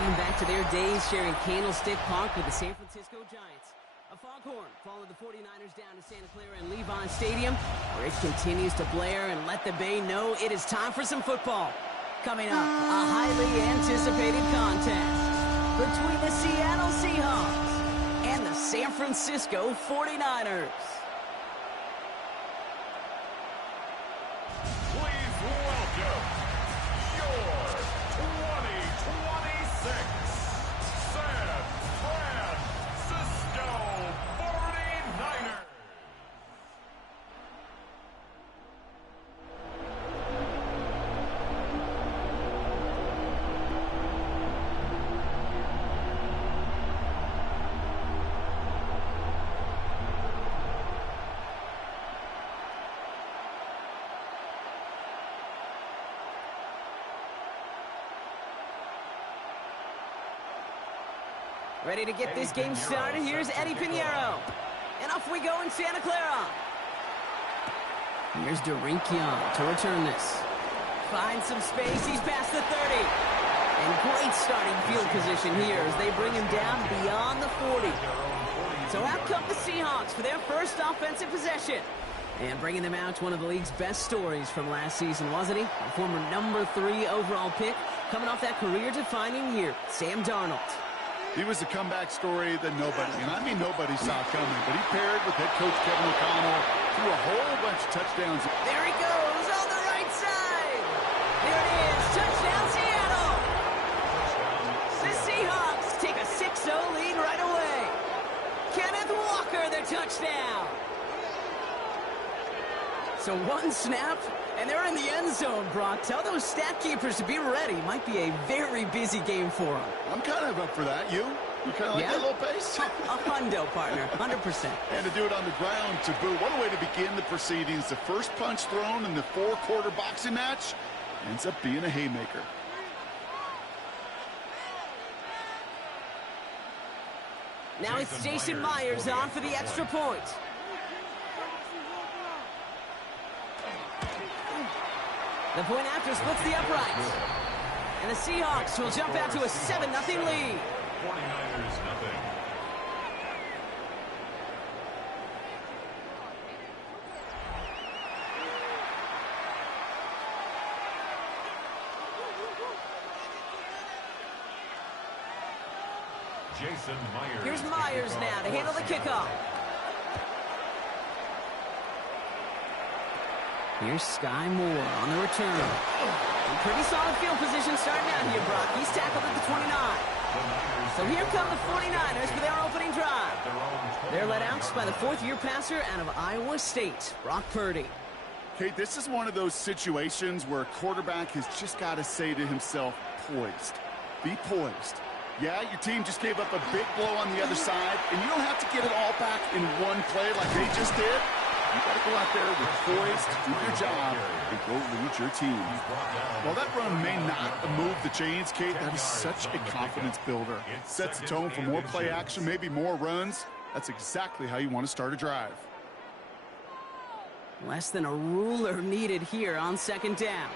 dating back to their days sharing Candlestick Park with the San Francisco Giants. A foghorn followed the 49ers down to Santa Clara and Levon Stadium, where it continues to blare and let the Bay know it is time for some football. Coming up, a highly anticipated contest between the Seattle Seahawks and the San Francisco 49ers. Please welcome your 2026 San Francisco 49ers. Ready to get this game started? Here's Eddie Pinheiro. And off we go in Santa Clara. Here's Derink Young to return this. Finds some space. He's past the 30. And great starting field position here as they bring him down beyond the 40. So out come the Seahawks for their first offensive possession. And bringing them out to one of the league's best stories from last season, wasn't he? A former #3 overall pick, coming off that career-defining year, Sam Darnold. He was a comeback story that nobody, and I mean nobody, saw coming. But he paired with head coach Kevin O'Connell, threw a whole bunch of touchdowns. There he goes on the right side. There it is. Touchdown, Seattle. The Seahawks take a 6-0 lead right away. Kenneth Walker, the touchdown. So one snap, and they're in the end zone, Brock. Tell those stat keepers to be ready. Might be a very busy game for them. I'm kind of up for that. You kind of like that little pace? A hundo, partner, 100%. And to do it on the ground to boot. What a way to begin the proceedings. The first punch thrown in the 4-quarter boxing match ends up being a haymaker. Now it's Jason Myers on for the extra point. The point after splits the uprights. And the Seahawks will jump out to a 7-0 lead. 49ers nothing. Jason Myers. Here's Myers now to handle the kickoff. Here's Sky Moore on the return. Pretty solid field position starting out here, Brock. He's tackled at the 29. So here come the 49ers for their opening drive. They're led out by the fourth-year passer out of Iowa State, Brock Purdy. Kate, this is one of those situations where a quarterback has just got to say to himself, poised. Be poised. Yeah, your team just gave up a big blow on the other side, and you don't have to get it all back in one play like they just did. You got to go out there with poise, do your job, and go lead your team. While that run may not move the chains, Kate, that is such a confidence builder. It sets the tone for more play action, maybe more runs. That's exactly how you want to start a drive. Less than a ruler needed here on second down.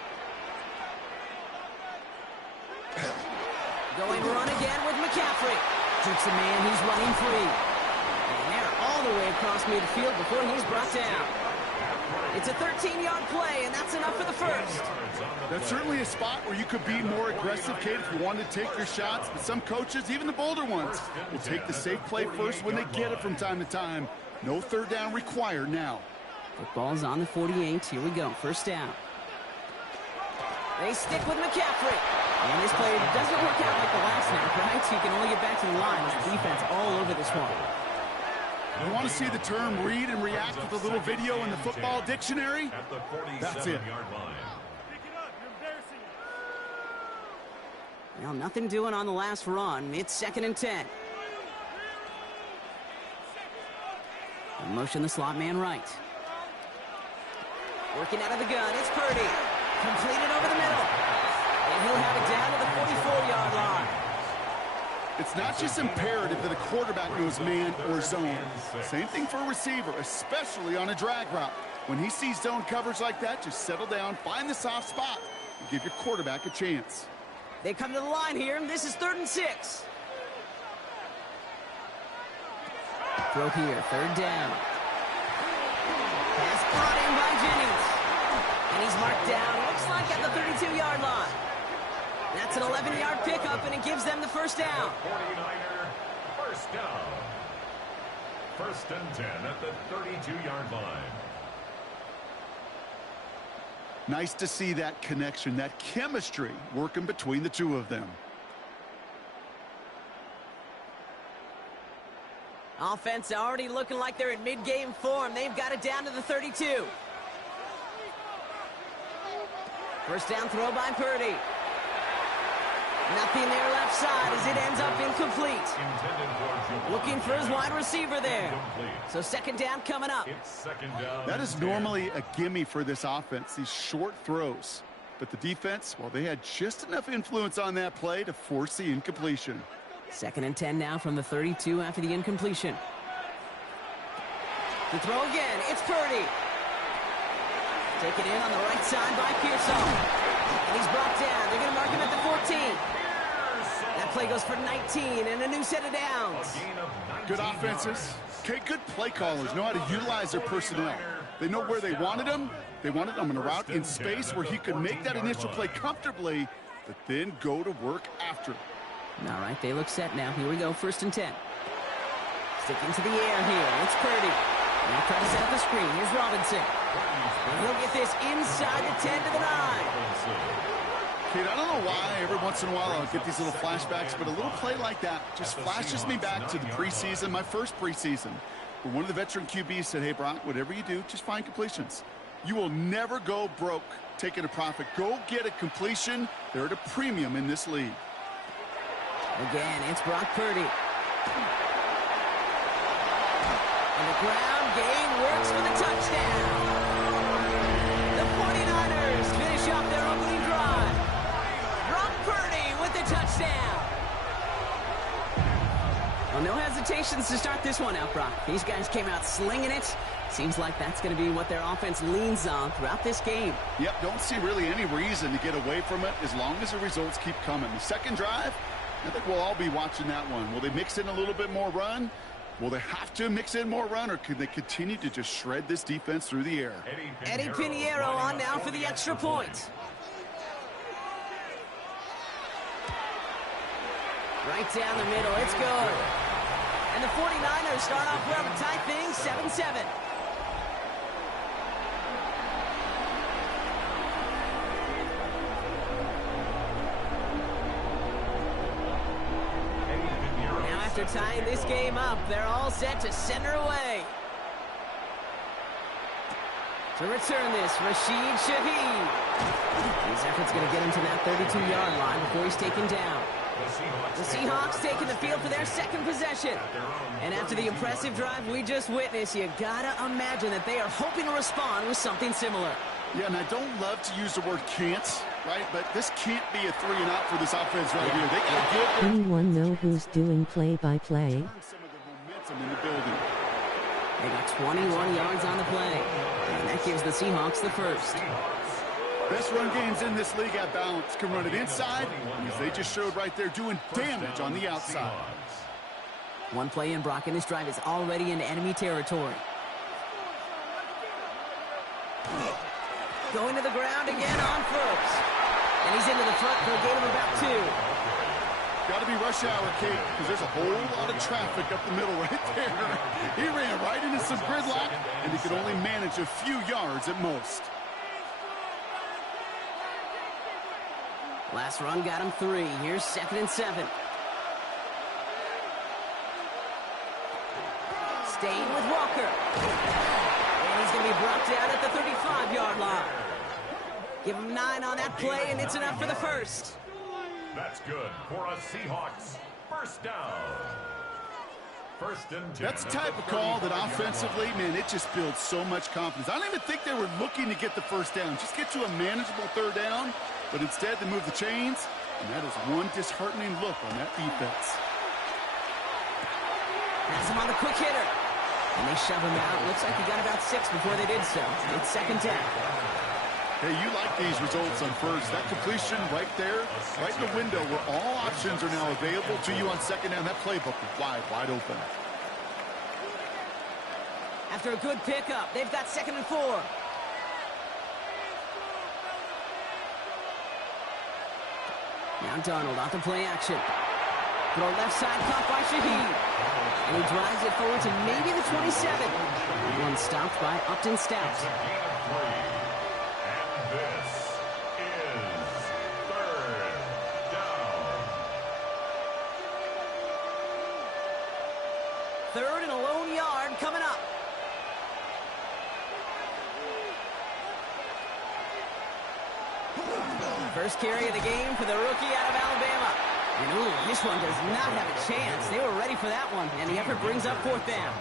Going run again with McCaffrey. Takes a man, he's running free. And they're all the way across midfield before he's brought down. It's a 13-yard play, and that's enough for the first. That's certainly a spot where you could be more aggressive, Kate, if you wanted to take your shots. But some coaches, even the bolder ones, will take the safe play first when they get it from time to time. No third down required now. Football's on the 48. Here we go. First down. They stick with McCaffrey. And this play doesn't work out like the last snap, right? So you can only get back to the line with the defense all over this one. You want to see the term read and react with a little video in the football dictionary? That's it. Well, nothing doing on the last run. It's 2nd and 10. In motion, the slot man right. Working out of the gun, it's Purdy. Completed over the middle. And he'll have it down to the 44-yard line. It's not just imperative that a quarterback knows man or zone. Same thing for a receiver, especially on a drag route. When he sees zone coverage like that, just settle down, find the soft spot, and give your quarterback a chance. They come to the line here, and this is 3rd and 6. Throw here, 3rd down. Pass brought in by Jennings. And he's marked down, looks like at the 32-yard line. That's an 11-yard pickup, and it gives them the first down. 49er, first down. 1st and 10 at the 32-yard line. Nice to see that connection, that chemistry working between the two of them. Offense already looking like they're in mid-game form. They've got it down to the 32. First down throw by Purdy. Nothing there left side as it ends up incomplete. Looking for his wide receiver there. So 2nd down coming up. It's 2nd down. That is normally a gimme for this offense, these short throws. But the defense, well, they had just enough influence on that play to force the incompletion. 2nd and 10 now from the 32 after the incompletion. The throw again, it's Purdy. Taken in on the right side by Pearsall. And he's brought down. They're going to mark him at the 14. That play goes for 19 and a new set of downs. Good offenses. Okay, good play callers know how to utilize their personnel. They know where they wanted him. They wanted him in a route in space where he could make that initial play comfortably, but then go to work after. All right, they look set now. Here we go, 1st and 10. Sticking to the air here. It's Purdy. Now try to set up the screen. Here's Robinson. And he'll get this inside the 10 to the 9. Kid, I don't know why every once in a while I'll get these little flashbacks, but a little play like that just flashes me back to the preseason, my first preseason, where one of the veteran QBs said, hey, Brock, whatever you do, just find completions. You will never go broke taking a profit. Go get a completion. They're at a premium in this league. Again, it's Brock Purdy. And the ground game works for the touchdown. The 49ers finish off their opening drive. Brock Purdy with the touchdown. Well, no hesitations to start this one out, Brock. These guys came out slinging it. Seems like that's going to be what their offense leans on throughout this game. Yep, don't see really any reason to get away from it as long as the results keep coming. The 2nd drive, I think we'll all be watching that one. Will they mix in a little bit more run? Will they have to mix in more run, or can they continue to just shred this defense through the air? Eddie Pinheiro on now for the extra point. Right down the middle, it's good. And the 49ers start off well to tie things 7-7. After tying this game up, they're all set to center away. To return this, Rashid Shaheed. His effort's going to get him to that 32-yard line before he's taken down. The Seahawks taking the field for their 2nd possession. And after the impressive drive we just witnessed, you got to imagine that they are hoping to respond with something similar. Yeah, and I don't love to use the word can't, right? But this can't be a 3-and-out for this offense right here. They got to get... Anyone know who's doing play-by-play? Some of the momentum in the building. They got 21 yards on the play. And that gives the Seahawks the first. Best run games in this league at balance. Can run it inside, as they just showed right there, doing damage on the outside. One play in, Brock, and this drive is already in enemy territory. Going to the ground again on first. And he's into the front for a gain of about 2. Got to be rush hour, Kate, because there's a whole lot of traffic up the middle right there. He ran right into some gridlock, and he could only manage a few yards at most. Last run got him 3. Here's 2nd and 7. Staying with Walker. And he's going to be brought down at the 35-yard line. Give him 9 on that play, and it's enough for the first. That's good for a Seahawks first down. 1st and 10. That's the type of call that offensively, man, it just builds so much confidence. I don't even think they were looking to get the first down. Just get to a manageable 3rd down, but instead they move the chains, and that is one disheartening look on that defense. Has him on the quick hitter. And they shove him out. Looks like he got about 6 before they did so. It's 2nd down. Hey, you like these results on first. That completion right there, right in the window where all options are now available to you on second down. That playbook is wide open. After a good pickup, they've got 2nd and 4. Now Donald out to play action. Throw left side caught by Shaheed. And he drives it forward to maybe the 27. One stopped by Upton Stout. And this is 3rd down. 3rd and a lone yard coming up. First carry of the game for the rookie out of Alabama. And ooh, this one does not have a chance. They were ready for that one, and the effort brings up 4th down.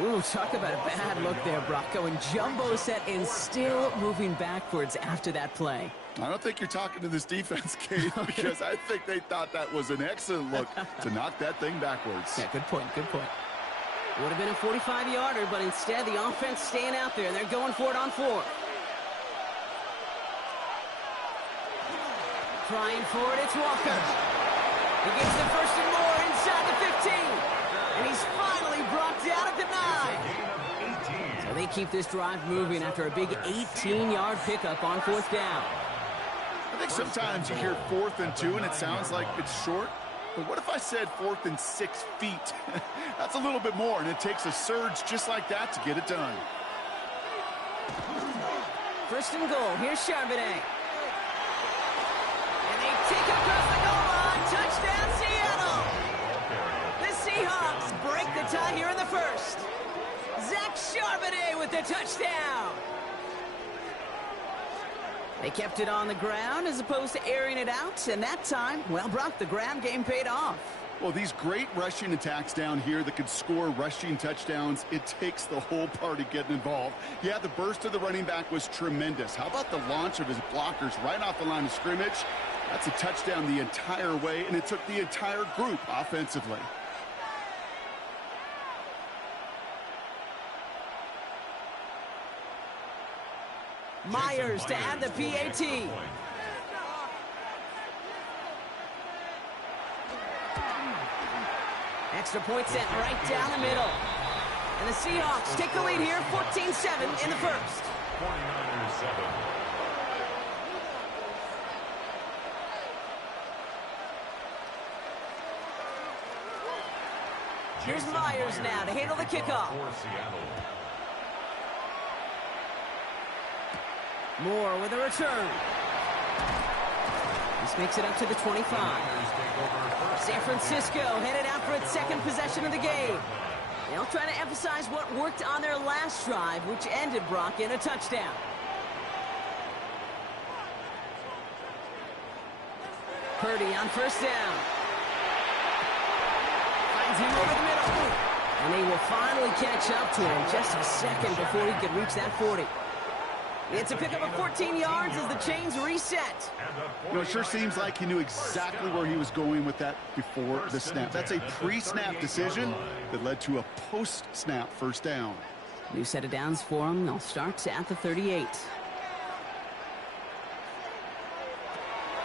Ooh, talk about a bad look there, Brock. Going jumbo set and still moving backwards after that play. I don't think you're talking to this defense, Kate, because I think they thought that was an excellent look to knock that thing backwards. Yeah, good point, good point. Would have been a 45-yarder, but instead the offense staying out there, and they're going for it on 4th. Trying for it, it's Walker. He gets the 1st and more inside the 15. And he's finally brought down at the 9. So they keep this drive moving after a big 18-yard pickup on 4th down. I think sometimes you hear 4th and 2 and it sounds like it's short. But what if I said 4th and 6 feet? That's a little bit more, and it takes a surge just like that to get it done. 1st and goal. Here's Charbonnet. Take across the goal line. Touchdown, Seattle. The Seahawks break the tie here in the 1st. Zach Charbonnet with the touchdown. They kept it on the ground as opposed to airing it out, and that time, well, Brock, the ground game paid off. Well, these great rushing attacks down here that could score rushing touchdowns, it takes the whole party getting involved. Yeah, the burst of the running back was tremendous. How about the launch of his blockers right off the line of scrimmage? That's a touchdown the entire way, and it took the entire group offensively. Myers to add the PAT. Extra point sent right down the middle. And the Seahawks take the lead here, 14-7 in the 1st. 49-7. Here's Myers now to handle the kickoff. Moore with a return. This makes it up to the 25. San Francisco headed out for its 2nd possession of the game. They'll try to emphasize what worked on their last drive, which ended, Brock, in a touchdown. Purdy on 1st down. Finds him over the middle. And they will finally catch up to him just a second before he could reach that 40. It's a pickup of 14 yards as the chains reset. You know, it sure seems like he knew exactly where he was going with that before the snap. That's a pre-snap decision that led to a post-snap 1st down. New set of downs for him. They'll start at the 38.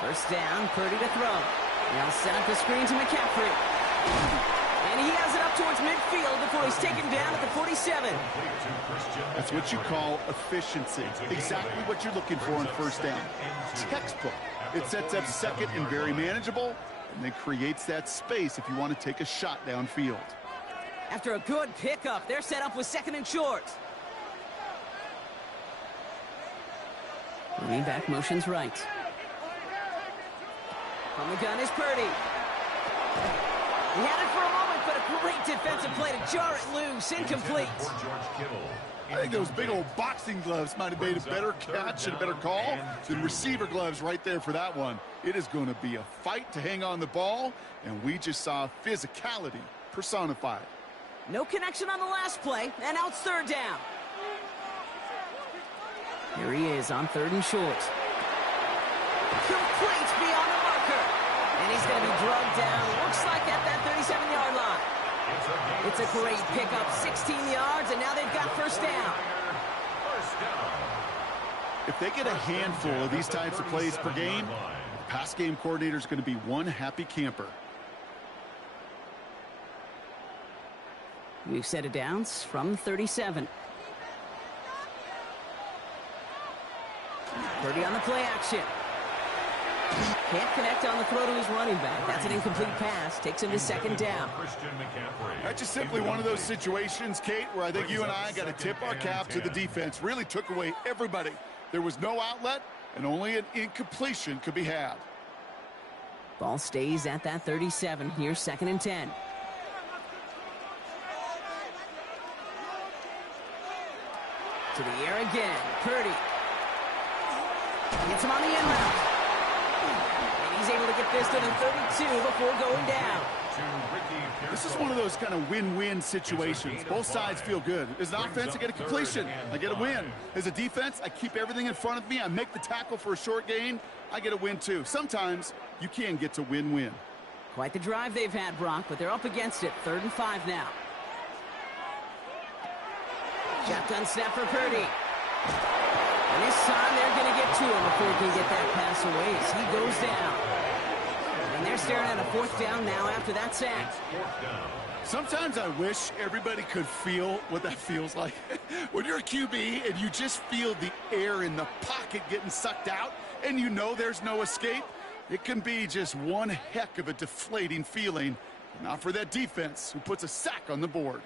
1st down, Purdy to throw. They'll set up the screen to McCaffrey. And he has it up towards midfield before he's taken down at the 47. That's what you call efficiency. Exactly what you're looking for on 1st down. Textbook. It sets up 2nd and very manageable, and then creates that space if you want to take a shot downfield. After a good pickup, they're set up with 2nd and short. Running back motions right. From the gun is Purdy. He had it for a moment, but a great defensive play to jar it loose. Incomplete. I think those big old boxing gloves might have made a better catch and a better call than receiver gloves right there for that one. It is going to be a fight to hang on the ball, and we just saw physicality personified. No connection on the last play, and now it's 3rd down. Here he is on 3rd and short. Complete beyond the marker. And he's going to be drugged down, looks like at that 37-yard line. It's a great pickup, 16 yards, and now they've got 1st down. If they get a handful of these types of plays per game, the pass game coordinator is going to be one happy camper. We've set it down from 37. Purdy on the play action. Can't connect on the throw to his running back. That's an incomplete pass. Takes him to second down. That's just simply one of those situations, Kate, where I think you and I got to tip our cap to the defense. Really took away everybody. There was no outlet, and only an incompletion could be had. Ball stays at that 37. Here's 2nd and 10. To the air again. Purdy. Gets him on the end route. And he's able to get this to the 32 before going down. This is one of those kind of win-win situations. Both sides feel good. As an offense, I get a completion. I get a win. As a defense, I keep everything in front of me. I make the tackle for a short gain. I get a win, too. Sometimes you can get to win-win. Quite the drive they've had, Brock, but they're up against it. 3rd and 5 now. Shotgun snap for Purdy. And this time they're going to get to him before he can get that pass away as he goes down. And they're staring at a 4th down now after that sack. Sometimes I wish everybody could feel what that feels like. When you're a QB and you just feel the air in the pocket getting sucked out and you know there's no escape, it can be just one heck of a deflating feeling. Not for that defense who puts a sack on the board.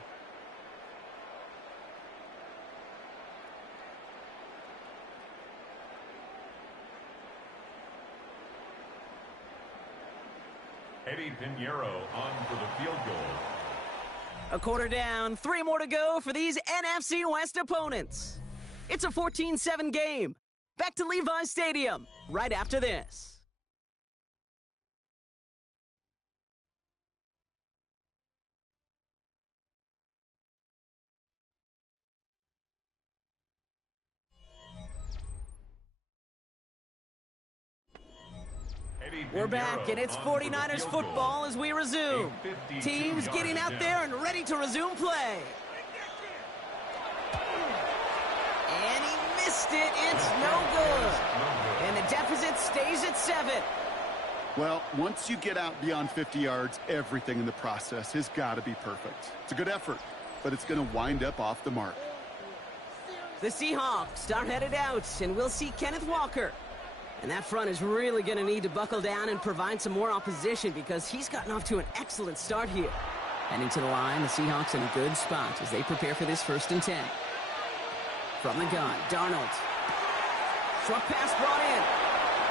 Eddie Pinheiro on for the field goal. A quarter down, 3 more to go for these NFC West opponents. It's a 14-7 game. Back to Levi Stadium right after this. We're back, and it's 49ers football as we resume. Teams getting out there and ready to resume play. And he missed it. It's no good. And the deficit stays at 7. Well, once you get out beyond 50 yards, everything in the process has got to be perfect. It's a good effort, but it's going to wind up off the mark. The Seahawks are headed out, and we'll see Kenneth Walker. And that front is really going to need to buckle down and provide some more opposition because he's gotten off to an excellent start here. Heading to the line, the Seahawks in a good spot as they prepare for this 1st and 10. From the gun, Darnold. Short pass brought in.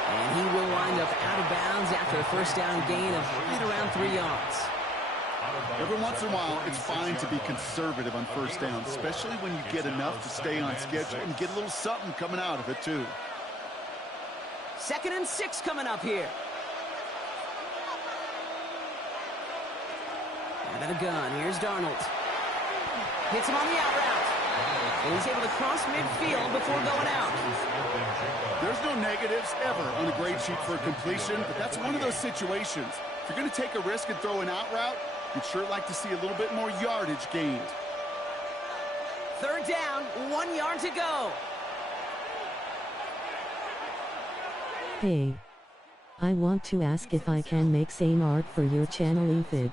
And he will wind up out of bounds after a 1st down gain of right around 3 yards. Every once in a while, it's fine to be conservative on 1st down, especially when you get enough to stay on schedule and get a little something coming out of it, too. 2nd and 6 coming up here. Out of the gun, here's Darnold. Hits him on the out route. And he's able to cross midfield before going out. There's no negatives ever on a grade sheet for a completion, but that's one of those situations. If you're going to take a risk and throw an out route, you'd sure like to see a little bit more yardage gained. 3rd down, 1 yard to go. Hey. I want to ask if I can make same art for your channel if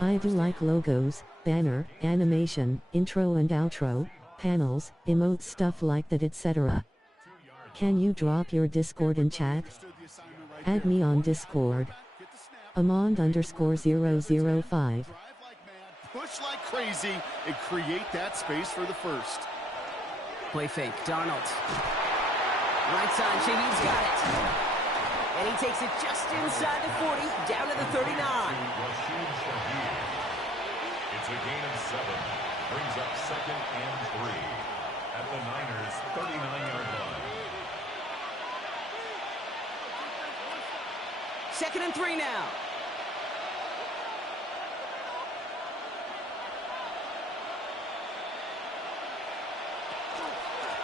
I do like logos, banner, animation, intro and outro, panels, emotes, stuff like that, etc. Can you drop your Discord in chat? Add me on Discord. Amond_005. Push like crazy and create that space for the 1st. Play fake, Darnold. Right side, Shaheed's got it. And he takes it just inside the 40, down to the 39. It's a gain of 7. Brings up 2nd and 3 at the Niners' 39-yard line. 2nd and 3 now.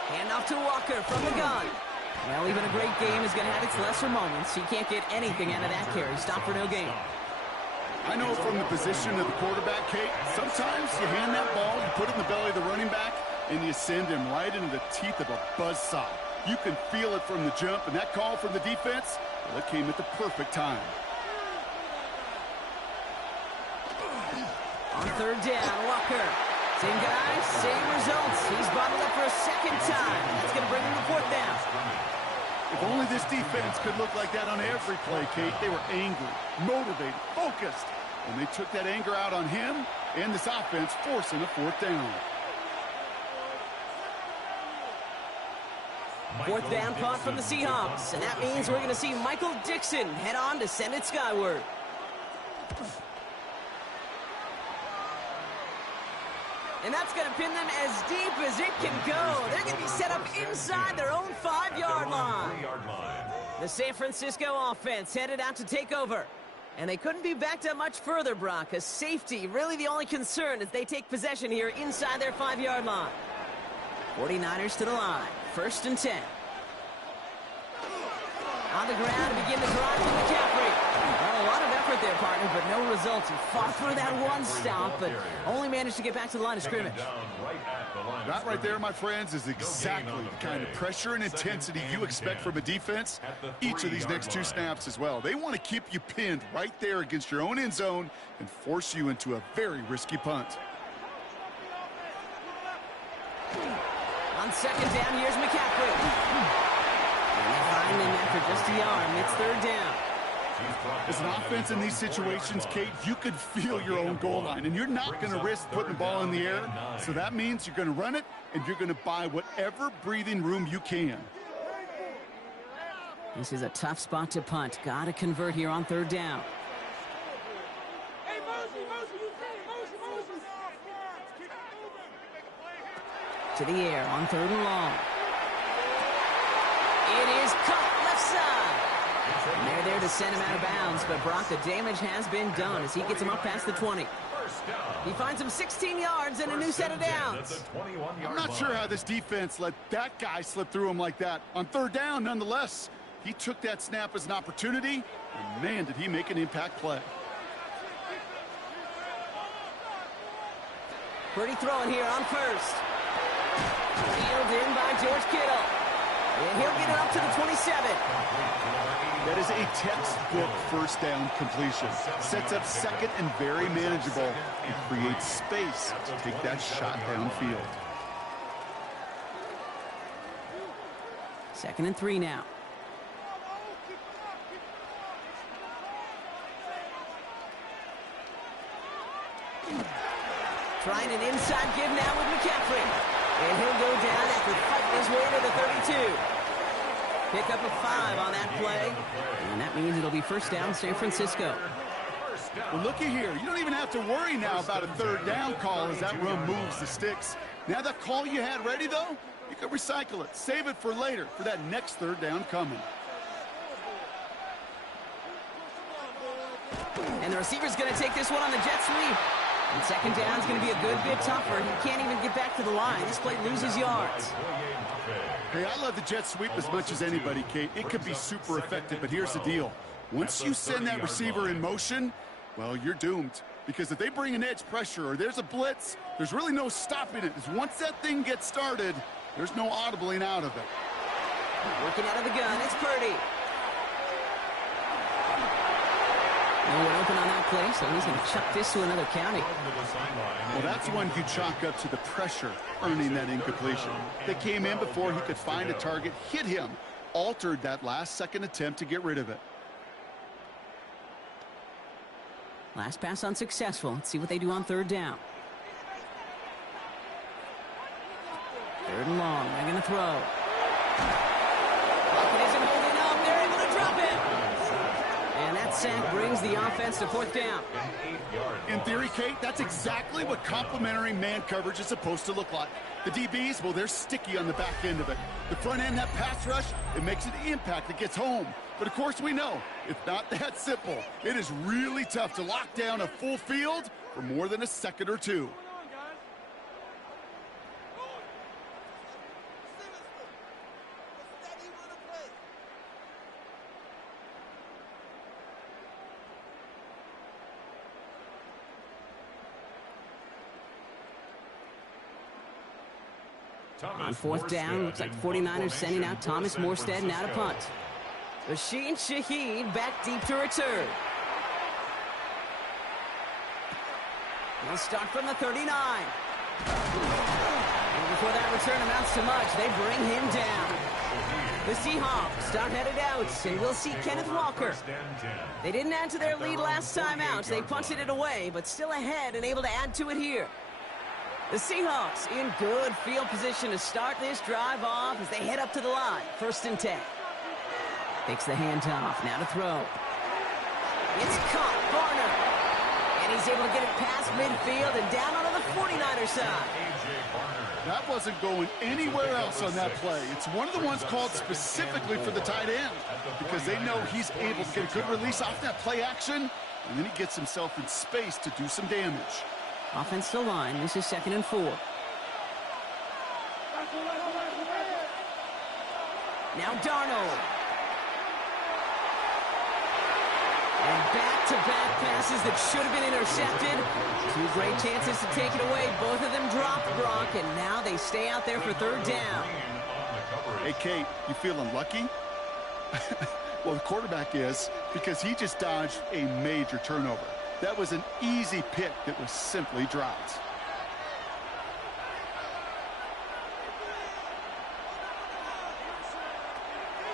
Hand off to Walker from the gun. Well, even a great game is going to have its lesser moments. He can't get anything out of that carry. Stop for no gain. I know from the position of the quarterback, Kate, sometimes you hand that ball, you put it in the belly of the running back, and you send him right into the teeth of a buzzsaw. You can feel it from the jump, and that call from the defense, well, it came at the perfect time. On third down, Walker. Same guy, same results. He's bottled up for a second time. That's going to bring him to fourth down. If only this defense could look like that on every play, Kate. They were angry, motivated, focused. And they took that anger out on him and this offense, forcing a fourth down. Fourth down caught from the Seahawks. And that means we're going to see Michael Dixon head on to send it skyward. And that's going to pin them as deep as it can go. They're going to be set up inside their own 5-yard line. The San Francisco offense headed out to take over. And they couldn't be backed up much further, Brock. A safety, really the only concern as they take possession here inside their 5-yard line. 49ers to the line. 1st and 10. On the ground to begin the drive to McCaffrey. Well, a lot of effort there, partner, but no results. He fought through that one stop, but only managed to get back to the line of scrimmage. That right there, my friends, is exactly the kind of pressure and intensity you expect from a defense. Each of these next 2 snaps as well. They want to keep you pinned right there against your own end zone and force you into a very risky punt. On 2nd down, here's McCaffrey. And they find him after just a yard. It's 3rd down. As an offense in these situations, Kate, you could feel your own goal line, and you're not going to risk putting the ball in the air. So that means you're going to run it, and you're going to buy whatever breathing room you can. This is a tough spot to punt. Got to convert here on 3rd down. To the air on 3rd and long. It is caught left side. And they're there to send him out of bounds, but Brock, the damage has been done as he gets him up past the 20. He finds him 16 yards and a new set of downs. I'm not sure how this defense let that guy slip through him like that. On 3rd down, nonetheless, he took that snap as an opportunity, and man, did he make an impact play. Purdy throwing here on 1st. Sealed in by George Kittle. And he'll get it up to the 27. That is a textbook 1st down completion. Sets up 2nd and very manageable and creates space to take that shot downfield. 2nd and 3 now. Trying an inside give now with McCaffrey. And he'll go down after fighting his way to the 32. Pick up a 5 on that play. And that means it'll be 1st down San Francisco. Well, looky here. You don't even have to worry now about a 3rd down call as that run moves the sticks. Now that call you had ready, though, you can recycle it. Save it for later for that next 3rd down coming. And the receiver's going to take this one on the jet sweep. And 2nd down is going to be a good bit tougher. He can't even get back to the line. This play loses yards. Hey, I love the jet sweep as much as anybody, Kate. It can be super effective, but here's the deal. Once you send that receiver in motion, well, you're doomed. Because if they bring an edge pressure or there's a blitz, there's really no stopping it. Because once that thing gets started, there's no audibling out of it. Working out of the gun, it's Purdy. No one open on that play, so he's going to chuck this to another county. Well, that's one you chalk up to the pressure earning that incompletion. They came in before he could find a target, hit him, altered that last-second attempt to get rid of it. Last pass unsuccessful. Let's see what they do on 3rd down. 3rd and long. They're going to throw. Pocket isn't holding up. They're able to drop it. And that sack brings the offense to 4th down. In theory, Kate, that's exactly what complementary man coverage is supposed to look like. The DBs, well, they're sticky on the back end of it. The front end, that pass rush, it makes an impact. It gets home. But, of course, we know it's not that simple. It is really tough to lock down a full field for more than a second or two. On fourth down, looks like 49ers sending out Thomas Morstead now to punt. Rasheen Shaheed back deep to return. He'll start from the 39. And before that return amounts to much, they bring him down. The Seahawks start headed out, and we'll see Kenneth Walker. They didn't add to their lead last time out. They punted it away, but still ahead and able to add to it here. The Seahawks in good field position to start this drive off as they head up to the line. 1st and 10. Takes the handoff, now to throw. It's caught, Garner. And he's able to get it past midfield and down onto the 49er side. That wasn't going anywhere else on that play. It's one of the ones called specifically for the tight end because they know he's able to get a good release off that play action, and then he gets himself in space to do some damage. Offensive line, this is 2nd and 4. Now Darnold. And back-to-back passes that should have been intercepted. 2 great chances to take it away. Both of them dropped, Brock, and now they stay out there for 3rd down. Hey, Kate, you feeling lucky? Well, the quarterback is, because he just dodged a major turnover. That was an easy pick that was simply dropped.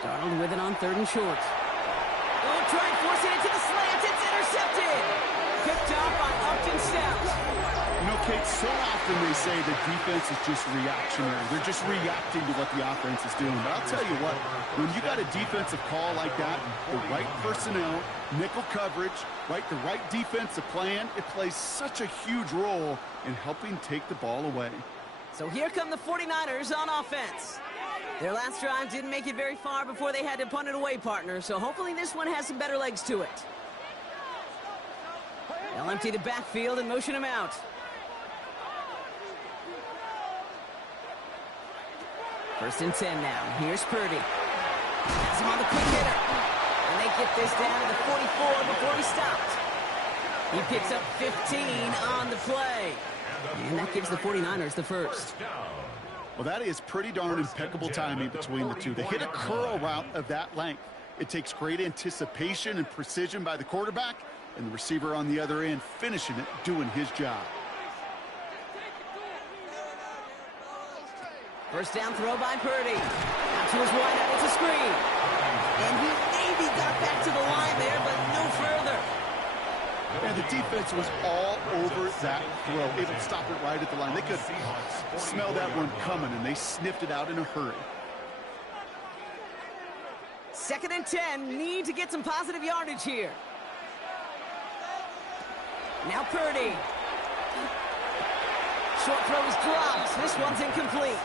Darnold with it on 3rd and short. Oh, trying forcing it to the slant. It's intercepted. Picked off by Upton Stout. You know, Kate, so often they say the defense is just reactionary. They're just reacting to what the offense is doing. But I'll tell you what, when you got a defensive call like that, the right personnel, nickel coverage, the right defensive plan, it plays such a huge role in helping take the ball away. So here come the 49ers on offense. Their last drive didn't make it very far before they had to punt it away, partner. So hopefully this one has some better legs to it. They'll empty the backfield and motion him out. First and 10 now. Here's Purdy. Has him on the quick hitter. And they get this down to the 44 before he stopped. He picks up 15 on the play. And that gives the 49ers the first. Well, that is pretty darn impeccable timing between the two. They hit a curl route of that length. It takes great anticipation and precision by the quarterback, and the receiver on the other end finishing it, doing his job. First down throw by Purdy. Out to his wideout, it's a screen. And he maybe got back to the line there, but no further. And the defense was all over that throw, able to stop it right at the line. They could smell that one coming, and they sniffed it out in a hurry. 2nd and 10, need to get some positive yardage here. Now Purdy. Short throw is dropped. This one's incomplete.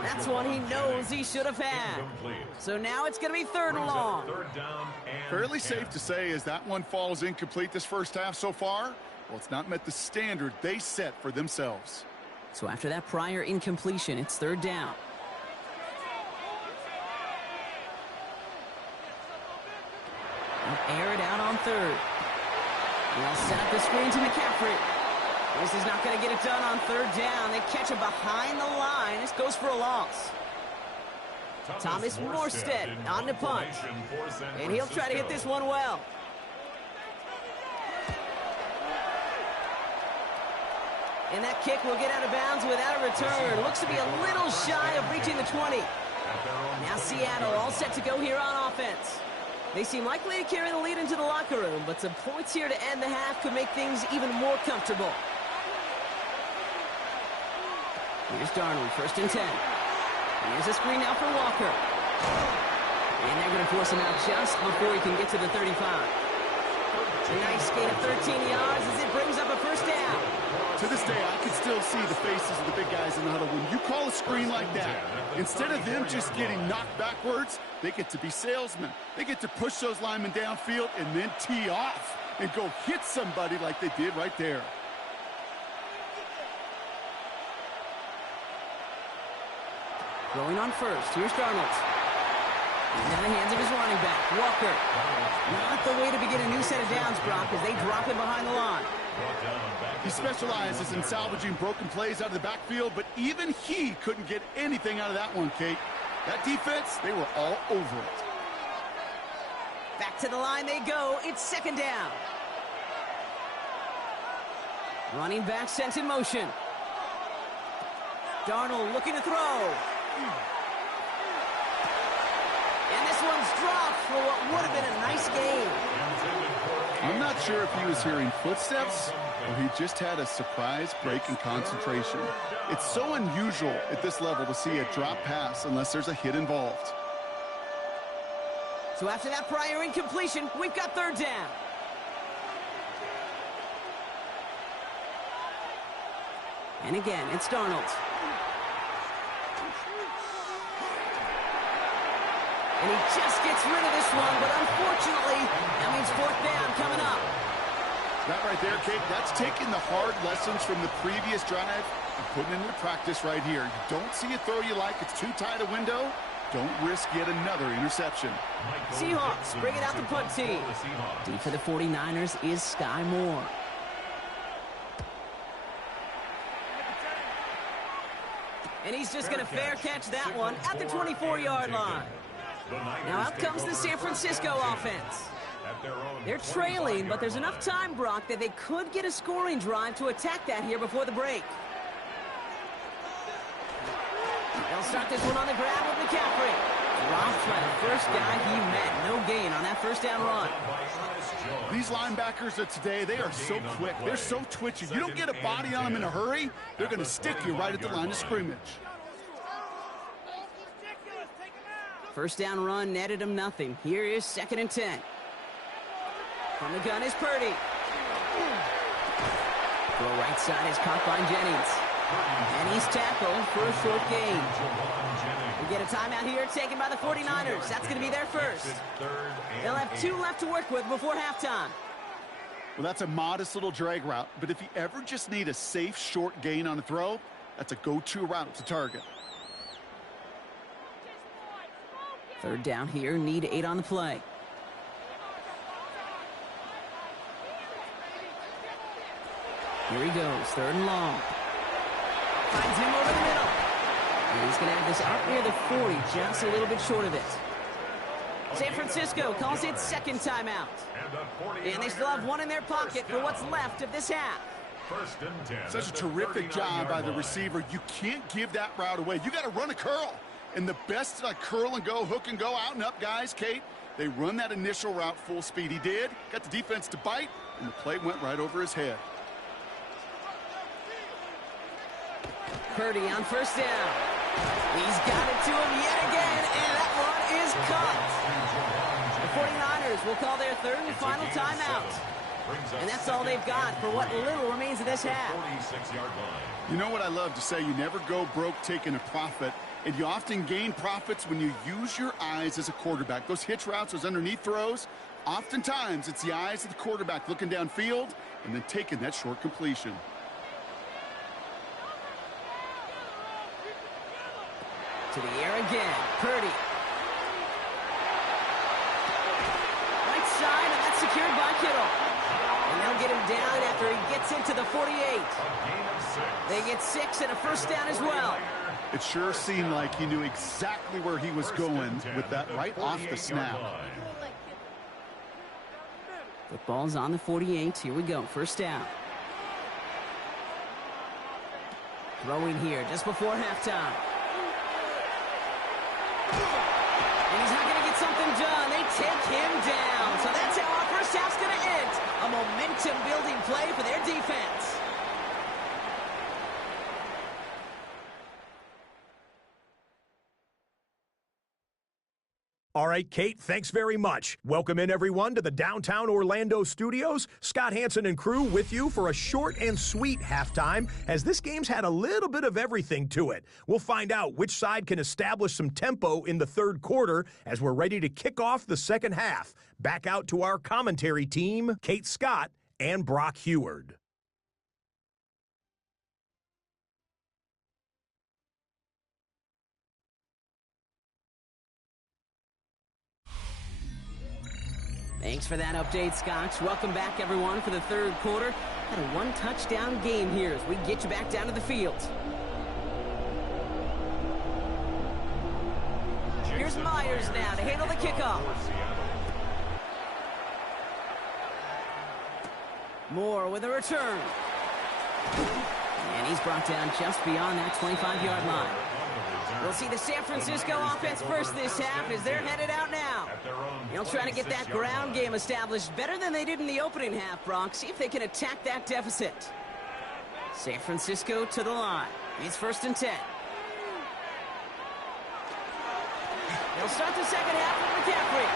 That's one he knows he should have had. So now it's going to be 3rd and long. Fairly safe to say as that one falls incomplete this first half so far, well, it's not met the standard they set for themselves. So after that prior incompletion, it's 3rd down. They'll air it out on 3rd. They'll set up the screen to McCaffrey. This is not going to get it done on 3rd down. They catch it behind the line. This goes for a loss. Thomas Morstead on the punt. And he'll try to hit this one well. And that kick will get out of bounds without a return. Looks to be a little shy of reaching the 20. Now Seattle all set to go here on offense. They seem likely to carry the lead into the locker room, but some points here to end the half could make things even more comfortable. Here's Darnold, 1st and 10. Here's a screen now for Walker. And they're going to force him out just before he can get to the 35. A nice gain of 13 yards as it brings up a 1st down. To this day, I can still see the faces of the big guys in the huddle. When you call a screen like that, instead of them just getting knocked backwards, they get to be salesmen. They get to push those linemen downfield and then tee off and go hit somebody like they did right there. Going on 1st. Here's Darnold. Now in the hands of his running back, Walker. Not the way to begin a new set of downs, Brock, as they drop him behind the line. He specializes in salvaging broken plays out of the backfield, but even he couldn't get anything out of that one, Kate. That defense, they were all over it. Back to the line they go. It's second down. Running back sent in motion. Darnold looking to throw. And this one's dropped for what would have been a nice game. I'm not sure if he was hearing footsteps or he just had a surprise break in concentration. It's so unusual at this level to see a drop pass unless there's a hit involved. So after that prior incompletion, we've got third down. And again, it's Darnold. And he just gets rid of this one, but unfortunately, that means fourth down coming up. That right there, Kate, that's taking the hard lessons from the previous drive and putting it into practice right here. You don't see a throw you like, it's too tight a window. Don't risk yet another interception. Seahawks bringing out the punt team. D for the 49ers is Sky Moore. And he's just going to fair catch that one at the 24-yard line. Now out comes the San Francisco offense. They're trailing, but there's enough time, Brock, that they could get a scoring drive to attack that here before the break. They'll start this one on the ground with McCaffrey. Dropped by the first guy he met. No gain on that first down run. These linebackers of today, they are so quick. They're so twitchy. You don't get a body on them in a hurry, they're going to stick you right at the line of scrimmage. First down run netted him nothing. Here is 2nd and 10. From the gun is Purdy. Throw right side is caught by Jennings. And he's tackled for a short gain. We get a timeout here taken by the 49ers. That's going to be their first. They'll have 2 left to work with before halftime. Well, that's a modest little drag route, but if you ever just need a safe, short gain on a throw, that's a go-to route to target. Third down here, need 8 on the play. Here he goes, 3rd and long. Finds him over the middle. And he's going to have this out near the 40, just a little bit short of it. San Francisco calls it 2nd timeout. And they still have 1 in their pocket for what's left of this half. Such a terrific job by the receiver. You can't give that route away. You got to run a curl. And the best curl and go, hook and go, out and up guys, Kate, they run that initial route full speed. He did, got the defense to bite, and the play went right over his head. Purdy on first down. He's got it to him yet again, and that one is caught. The 49ers will call their 3rd and final timeout. And that's all they've got for what little remains of this half. You know what I love to say? You never go broke taking a profit, and you often gain profits when you use your eyes as a quarterback. Those hitch routes, those underneath throws, oftentimes it's the eyes of the quarterback looking downfield and then taking that short completion. To the air again, Purdy. Right side, and that's secured by Kittle. And they'll get him down after he gets into the 48. They get 6 and a first down as well. It sure seemed like he knew exactly where he was going with that right off the snap. Football's on the 48. Here we go, first down. Throwing here just before halftime. And he's not going to get something done. They take him down. So that's how our first half's going to end. A momentum-building play for their defense. All right, Kate, thanks very much. Welcome in, everyone, to the downtown Orlando studios. Scott Hansen and crew with you for a short and sweet halftime, as this game's had a little bit of everything to it. We'll find out which side can establish some tempo in the 3rd quarter as we're ready to kick off the 2nd half. Back out to our commentary team, Kate Scott and Brock Heward. Thanks for that update, Scotch. Welcome back, everyone, for the third quarter. Had a one-touchdown game here as we get you back down to the field. Here's Myers now to handle the kickoff. Moore with a return. And he's brought down just beyond that 25-yard line. We'll see the San Francisco offense first this half as they're headed out now. They'll try to get that ground game established better than they did in the opening half, Brock. See if they can attack that deficit. San Francisco to the line. It's 1st and 10. They'll start the second half with McCaffrey.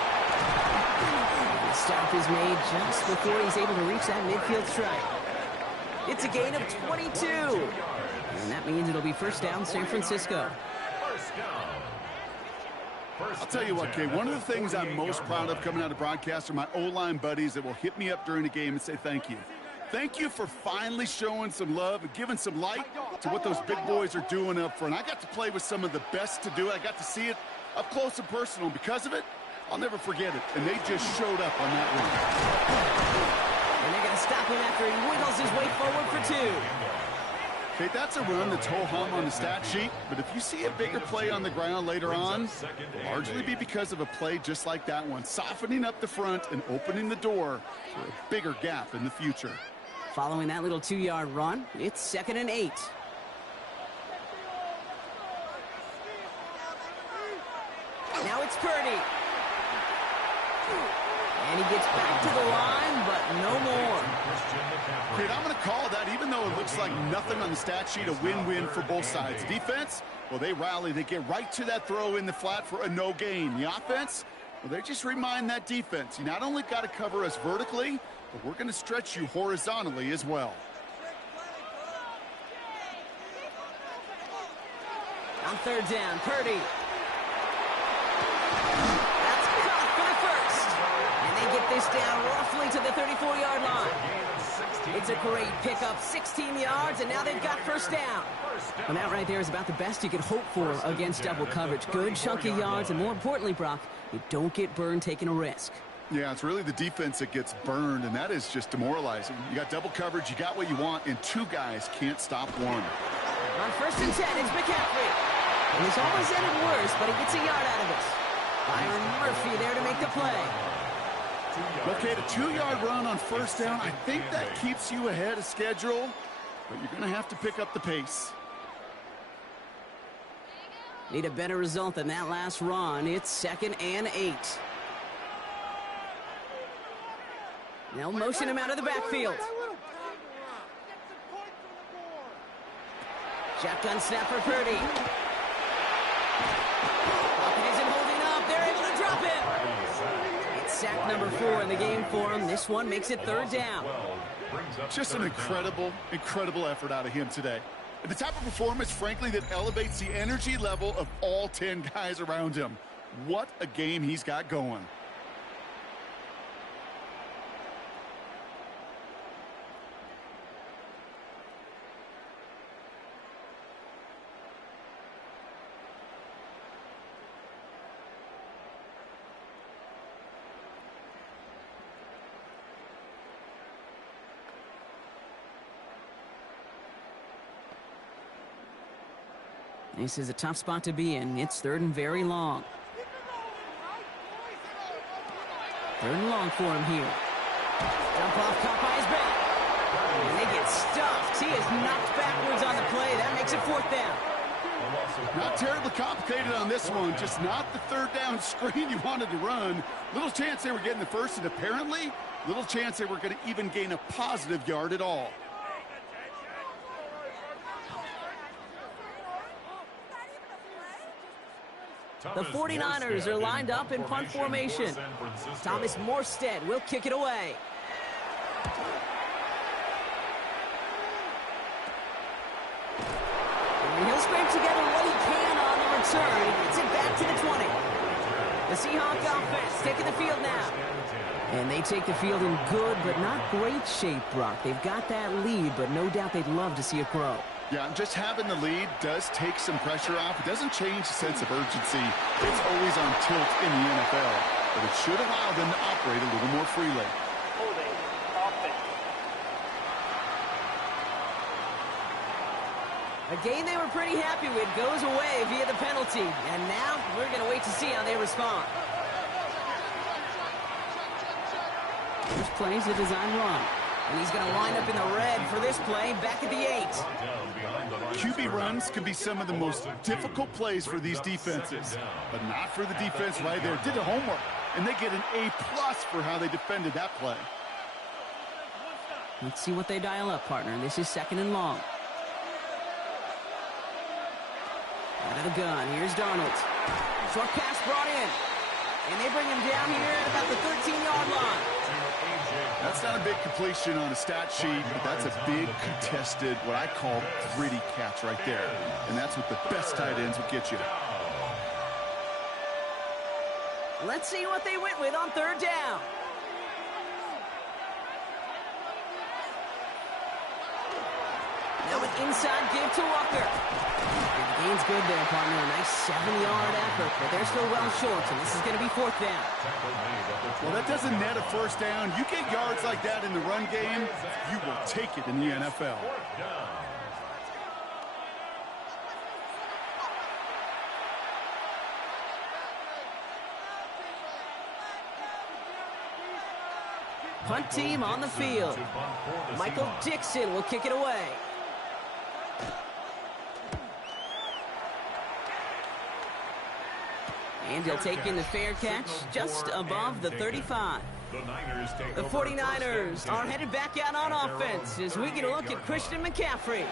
The stop is made just before he's able to reach that midfield strike. It's a gain of 22. And that means it'll be 1st down, San Francisco. I'll tell you what, Kay, one of the things I'm most proud of coming out of broadcast are my O-line buddies that will hit me up during the game and say thank you. Thank you for finally showing some love and giving some light to what those big boys are doing up front. I got to play with some of the best to do it. I got to see it up close and personal. Because of it, I'll never forget it. And they just showed up on that run. And they're going to stop him after he wiggles his way forward for 2. Okay, that's a run that's ho-hum on the stat sheet, but if you see a bigger play on the ground later on, it'll largely be because of a play just like that one, softening up the front and opening the door for a bigger gap in the future. Following that little 2-yard run, it's 2nd and 8. Now it's Purdy. And he gets back to the line, but no more. Great, I'm going to call that, even though it looks like nothing on the stat sheet, a win-win for both sides. Defense, well, they rally. They get right to that throw in the flat for a no gain. The offense, well, they just remind that defense, you not only got to cover us vertically, but we're going to stretch you horizontally as well. On 3rd down, Purdy. That's caught for the 1st. And they get this down roughly to the 34-yard line. It's a great pickup, 16 yards, and now they've got 1st down. And that right there is about the best you could hope for against double coverage. Good chunky yards, and more importantly, Brock, you don't get burned taking a risk. Yeah, it's really the defense that gets burned, and that is just demoralizing. You got double coverage, you got what you want, and 2 guys can't stop one. On 1st and 10, it's McCaffrey. And it's almost ended worse, but he gets a yard out of it. Byron Murphy there to make the play. Okay, the 2-yard run on 1st down, I think that keeps you ahead of schedule, but you're going to have to pick up the pace. Need a better result than that last run. It's 2nd and 8. They'll motion him out of the backfield. Shotgun snap for Purdy. Pocket isn't holding up. They're able to drop him. It's sack number 4 in the game for him. This one makes it 3rd down. Just an incredible effort out of him today. And the type of performance, frankly, that elevates the energy level of all 10 guys around him. What a game he's got going. This is a tough spot to be in. It's 3rd and very long. 3rd and long for him here. Jump off caught by his back. And they get stuffed. He is knocked backwards on the play. That makes it 4th down. Not terribly complicated on this one. Just not the 3rd down screen you wanted to run. Little chance they were getting the 1st, and apparently little chance they were going to even gain a positive yard at all. The 49ers are lined up in punt formation. Thomas Morstead will kick it away. And he'll scrape together what he can on the return. He gets it back to the 20. The Seahawks offense taking the field now. And they take the field in good but not great shape, Brock. They've got that lead, but no doubt they'd love to see it grow. Yeah, just having the lead does take some pressure off. It doesn't change the sense of urgency. It's always on tilt in the NFL. but it should allow them to operate a little more freely. Holding offense. A game they were pretty happy with goes away via the penalty. And now we're going to wait to see how they respond. First play's a design run. And he's going to line up in the red for this play back at the 8. QB runs can be some of the most difficult plays for these defenses, but not for the defense right there. Did their homework, and they get an A+ for how they defended that play. Let's see what they dial up, partner. This is 2nd and long. Out of the gun. Here's Darnold. Short pass brought in. And they bring him down here at about the 13-yard line. That's not a big completion on a stat sheet, but that's a big contested, what I call gritty catch right there. And that's what the best tight ends will get you. Let's see what they went with on 3rd down. Now an inside give to Walker. And the gain's good there, partner. A nice 7-yard effort, but they're still well short, so this is going to be 4th down. Well, that doesn't net a 1st down. You get yards like that in the run game, you will take it in the NFL. Punt team on the field. Michael Dixon will kick it away. And he'll take in the fair catch just above the 35. The 49ers are headed back out on offense as we get a look at Christian McCaffrey.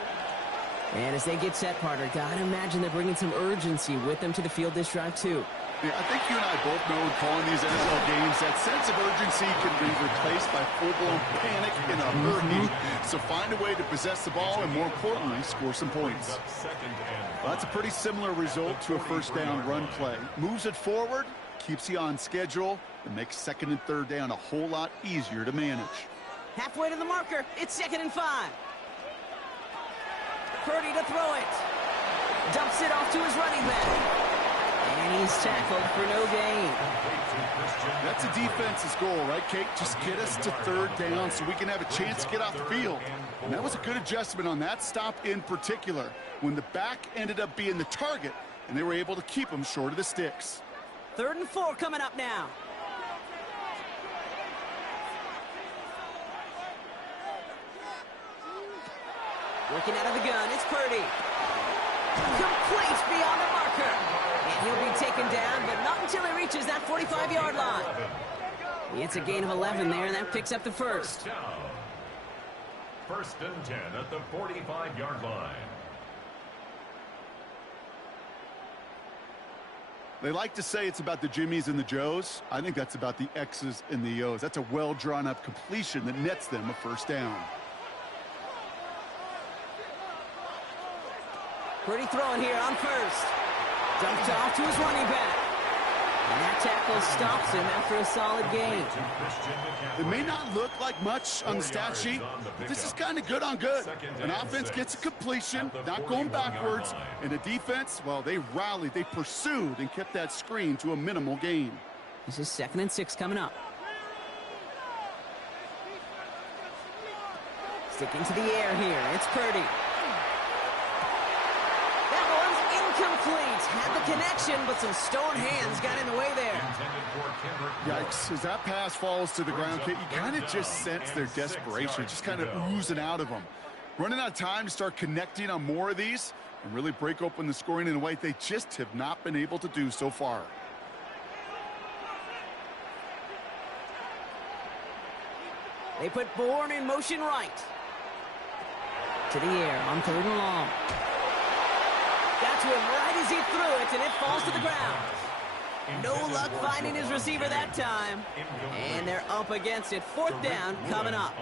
And as they get set, partner, gotta imagine they're bringing some urgency with them to the field this drive, too. Yeah, I think you and I both know in calling these NFL games, that sense of urgency can be replaced by full-blown panic in a hurry. So find a way to possess the ball and, more importantly, score some points. Well, that's a pretty similar result to a 1st down run play. Moves it forward, keeps you on schedule, and makes 2nd and 3rd down a whole lot easier to manage. Halfway to the marker, it's 2nd and 5. Purdy to throw it. Dumps it off to his running back. And he's tackled for no gain. That's a defense's goal, right, Kate? Just get us to 3rd down so we can have a chance to get off the field. And that was a good adjustment on that stop in particular, when the back ended up being the target, and they were able to keep him short of the sticks. 3rd and 4 coming up now. Working out of the gun, it's Purdy. Complete beyond the marker. And he'll be taken down, but not until he reaches that 45-yard line. It's a gain of 11 there, and that picks up the 1st. 1st and 10 at the 45-yard line. They like to say it's about the Jimmies and the Joes. I think that's about the X's and the O's. That's a well-drawn-up completion that nets them a 1st down. Purdy throwing here on 1st. Dumped off to his running back. And that tackle stops him after a solid gain. It may not look like much on the stat sheet, but this is kind of good on good. An offense gets a completion, not going backwards, and a defense, well, they rallied, they pursued, and kept that screen to a minimal gain. This is 2nd and 6 coming up. Sticking to the air here, it's Purdy. Incomplete. Had the connection, but some stone hands got in the way there. Yikes. As that pass falls to the ground, Kate, you kind of just sense their desperation, just kind of oozing out of them. Running out of time to start connecting on more of these and really break open the scoring in a way they just have not been able to do so far. They put Bourne in motion right. To the air on 3rd and long. Got to him right as he threw it, and it falls to the ground. No luck finding his receiver that time. And they're up against it. 4th down coming up.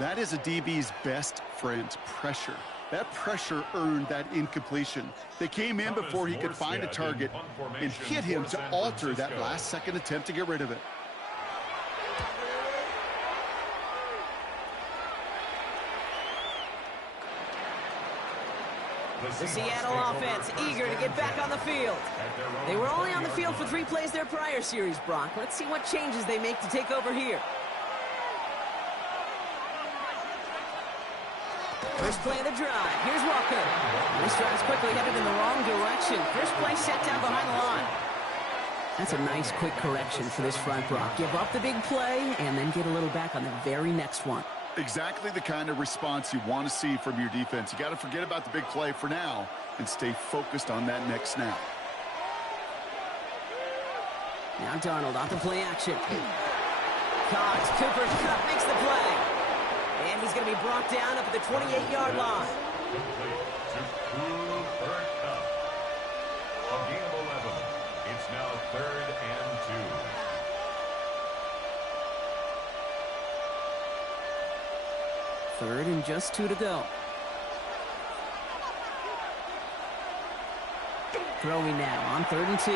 That is a DB's best friend, pressure. That pressure earned that incompletion. They came in before he could find a target and hit him to alter that last-second attempt to get rid of it. The Seattle offense eager to get back on the field. They were only on the field for 3 plays their prior series, Brock. Let's see what changes they make to take over here. First play of the drive. Here's Walker. This drive's quickly headed in the wrong direction. First play set down behind the line. That's a nice quick correction for this front, Brock. Give up the big play and then get a little back on the very next one. Exactly the kind of response you want to see from your defense. You got to forget about the big play for now and stay focused on that next snap. Now Darnold off the play action. Cox, Cooper Kupp makes the play. And he's going to be brought down up at the 28-yard line. A gain of 11. It's now 3rd and 2. 3rd and just 2 to go. Throwing now on 3rd and 2.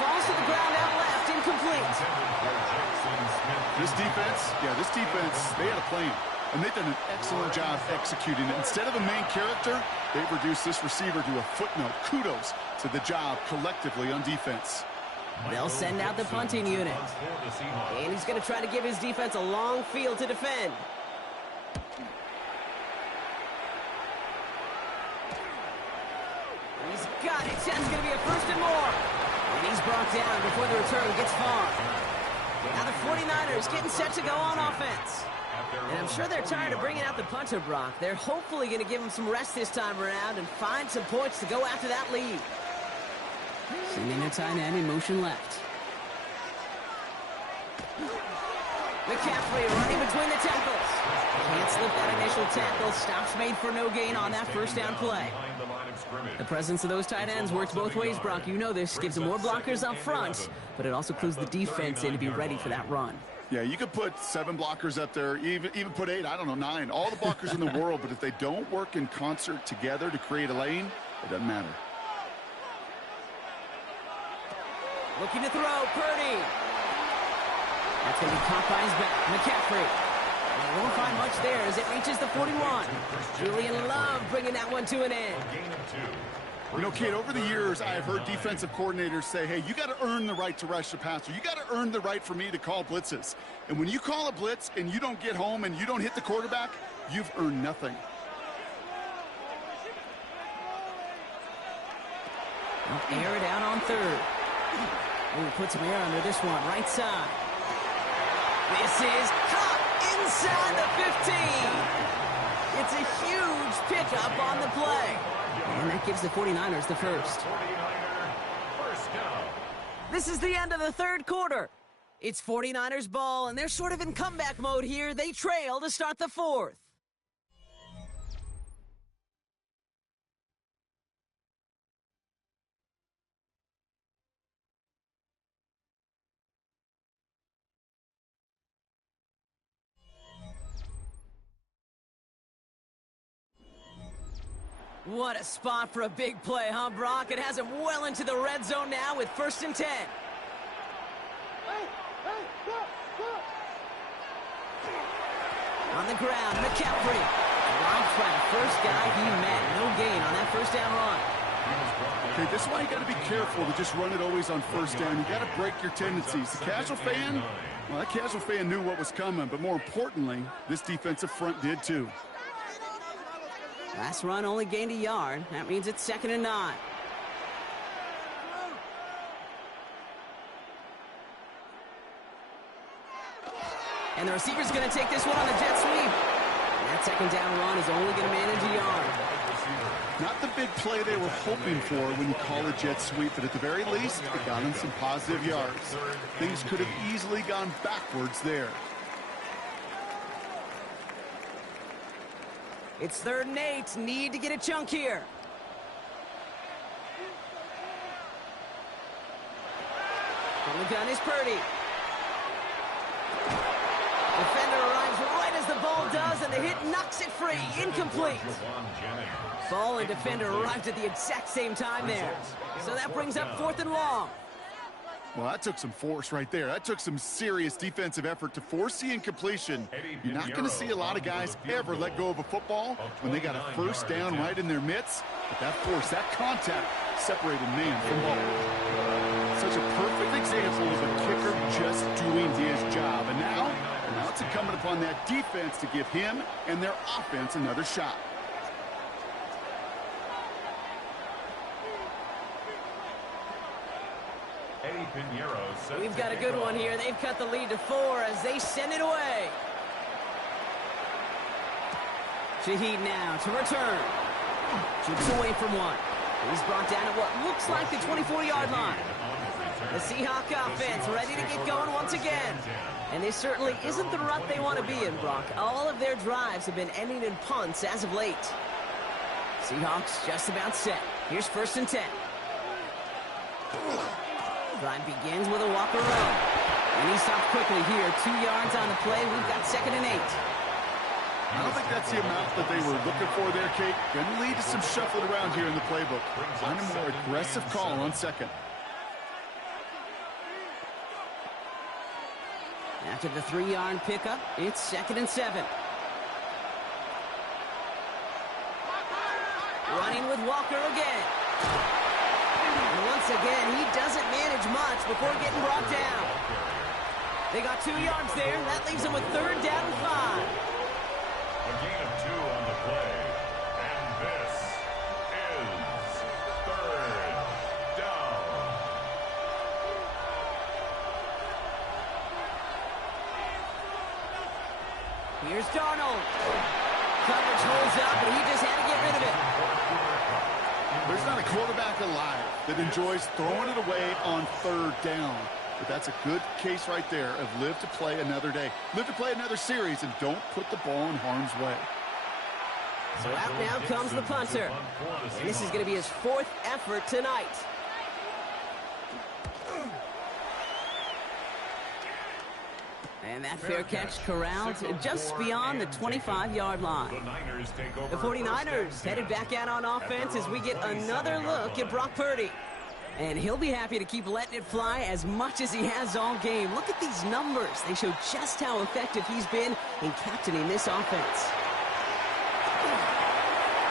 Falls to the ground out left, incomplete. This defense, they had a plan, and they've done an excellent job executing it. Instead of a main character, they've reduced this receiver to a footnote. Kudos to the job collectively on defense. They'll send out the punting unit. And he's going to try to give his defense a long field to defend. He's got it. That's going to be a 1st and more. And he's brought down before the return gets far. Now the 49ers getting set to go on offense. And I'm sure they're tired of bringing out the punter, Brock. They're hopefully going to give him some rest this time around and find some points to go after that lead. Sending a tight end in motion left. McCaffrey running between the tackles. Can't slip that initial tackle. Stops made for no gain on that 1st down play. The presence of those tight ends works both ways, Brock. You know this. Gives them more blockers up front, but it also clues the defense in to be ready for that run. Yeah, you could put 7 blockers up there, even put 8, I don't know, 9. All the blockers in the world, but if they don't work in concert together to create a lane, it doesn't matter. Looking to throw, Purdy. That's going to be caught by his back. McCaffrey. They won't find much there as it reaches the 41. Julian Love bringing that one to an end. You know, kid, over the years, I have heard defensive coordinators say, hey, you got to earn the right to rush the passer. You got to earn the right for me to call blitzes. And when you call a blitz and you don't get home and you don't hit the quarterback, you've earned nothing. They'll air it out on 3rd. Oh, put some air under this one, right side. This is caught inside the 15. It's a huge pickup on the play. And that gives the 49ers the 1st. This is the end of the 3rd quarter. It's 49ers ball, and they're sort of in comeback mode here. They trail to start the 4th. What a spot for a big play, huh, Brock? It has him well into the red zone now with 1st and 10. On the ground, McCaffrey. Drops by the first guy he met. No gain on that 1st down run. Okay, this is why you got to be careful to just run it always on 1st down. You got to break your tendencies. The casual fan, well, that casual fan knew what was coming, but more importantly, this defensive front did too. Last run only gained a yard. That means it's 2nd and 9. And the receiver's going to take this one on the jet sweep. And that 2nd down run is only going to manage a yard. Not the big play they were hoping for when you call a jet sweep, but at the very least, it got them some positive yards. Things could have easily gone backwards there. It's 3rd and 8. Need to get a chunk here. On the gun is Purdy. Defender arrives right as the ball does, and the hit knocks it free. Incomplete. Ball and defender arrived at the exact same time there. So that brings up 4th and long. Well, that took some force right there. That took some serious defensive effort to force the incompletion. You're not going to see a lot of guys ever let go of a football when they got a first down right in their midst. But that force, that contact, separated man from ball. Such a perfect example of a kicker just doing his job. And now it's incumbent upon that defense to give him and their offense another shot. We've got a good one here. They've cut the lead to 4 as they send it away. Shaheed now to return. Chips away from 1. He's brought down at what looks like the 24-yard line. The Seahawk offense ready to get going once again. And this certainly isn't the rut they want to be in, Brock. All of their drives have been ending in punts as of late. Seahawks just about set. Here's 1st and 10. Drive begins with a walk around. And he stopped quickly here. 2 yards on the play. We've got 2nd and 8. I don't think that's the amount that they were looking for there, Kate. Going to lead to some shuffling around here in the playbook. Find a more aggressive call on 2nd. After the 3-yard pickup, it's 2nd and 7. Running with Walker again. And once again, he doesn't manage much before getting brought down. They got 2 yards there. That leaves them with 3rd down and 5. A gain of 2 on the play. And this is 3rd down. Here's Darnold. Coverage holds up, but he just had to get rid of it. There's not a quarterback alive that enjoys throwing it away on 3rd down. But that's a good case right there of live to play another day. Live to play another series and don't put the ball in harm's way. So out now comes the punter. And this is going to be his 4th effort tonight. And that fair catch corralled just beyond the 25-yard line. The 49ers headed back out on offense as we get another look at Brock Purdy. And he'll be happy to keep letting it fly as much as he has all game. Look at these numbers. They show just how effective he's been in captaining this offense.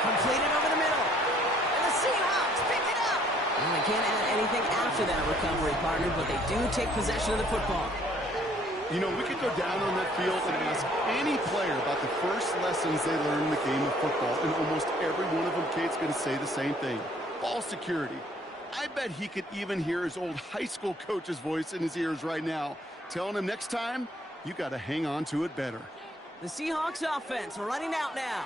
Completed over the middle. And the Seahawks pick it up. And they can't add anything after that recovery, partner, but they do take possession of the football. You know, we could go down on that field and ask any player about the first lessons they learned in the game of football, and almost every one of them, Kate's going to say the same thing. Ball security. I bet he could even hear his old high school coach's voice in his ears right now, telling him next time, you got to hang on to it better. The Seahawks offense running out now.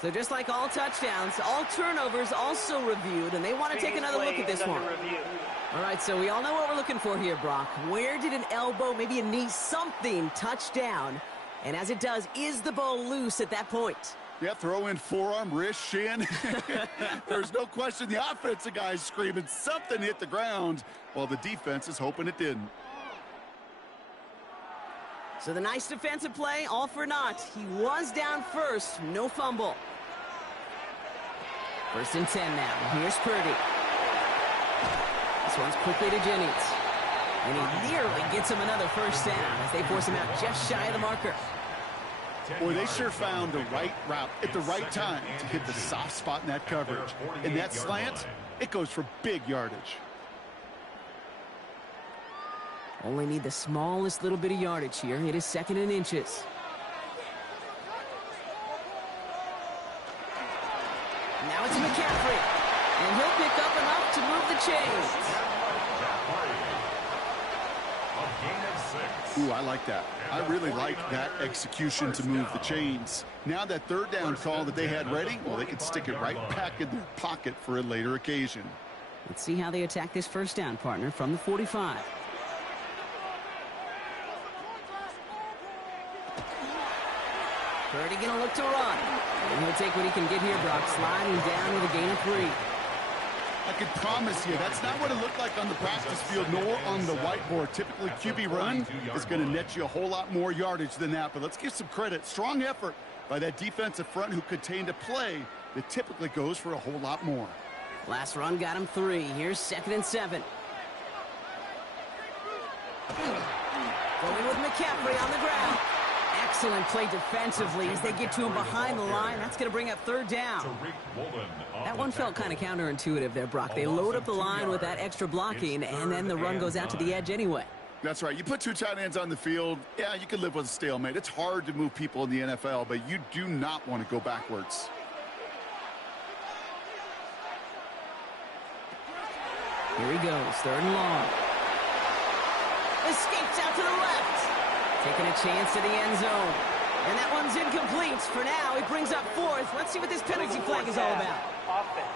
So just like all touchdowns, all turnovers also reviewed, and they want to take another look at this one. All right, so we all know what we're looking for here, Brock. Where did an elbow, maybe a knee, something touch down? And as it does, is the ball loose at that point? Yeah, throw in forearm, wrist, shin. There's no question the offensive guy's screaming something hit the ground while the defense is hoping it didn't. So the nice defensive play, all for naught. He was down first, no fumble. 1st and 10 now. Here's Purdy. This one's quickly to Jennings. And he nearly gets him another 1st down as they force him out just shy of the marker. Boy, they sure found the right route at the right time to hit the soft spot in that coverage. And that slant, it goes for big yardage. Only need the smallest little bit of yardage here. It is 2nd and inches. Now it's McCaffrey. And he'll pick up enough to move the chains. Ooh, I like that. I really like that execution to move the chains. Now that 3rd down call that they had ready, well, they can stick it right back in their pocket for a later occasion. Let's see how they attack this 1st down, partner, from the 45. Purdy gonna look to run. And he'll take what he can get here, Brock, sliding down with a gain of 3. I can promise you, that's not what it looked like on the practice field, nor on the whiteboard. Typically, QB run is going to net you a whole lot more yardage than that. But let's give some credit. Strong effort by that defensive front who contained a play that typically goes for a whole lot more. Last run got him 3. Here's 2nd and 7. Going with McCaffrey on the ground. Excellent play defensively as they get to him behind the line. That's going to bring up 3rd down. That one felt kind of counterintuitive there, Brock. They load up the line with that extra blocking, and then the run goes out to the edge anyway. That's right. You put 2 tight ends on the field, yeah, you can live with a stalemate. It's hard to move people in the NFL, but you do not want to go backwards. Here he goes, 3rd and long. Escapes out to the left. Taking a chance to the end zone. And that one's incomplete. For now, he brings up 4th. Let's see what this penalty flag is all about. Offense.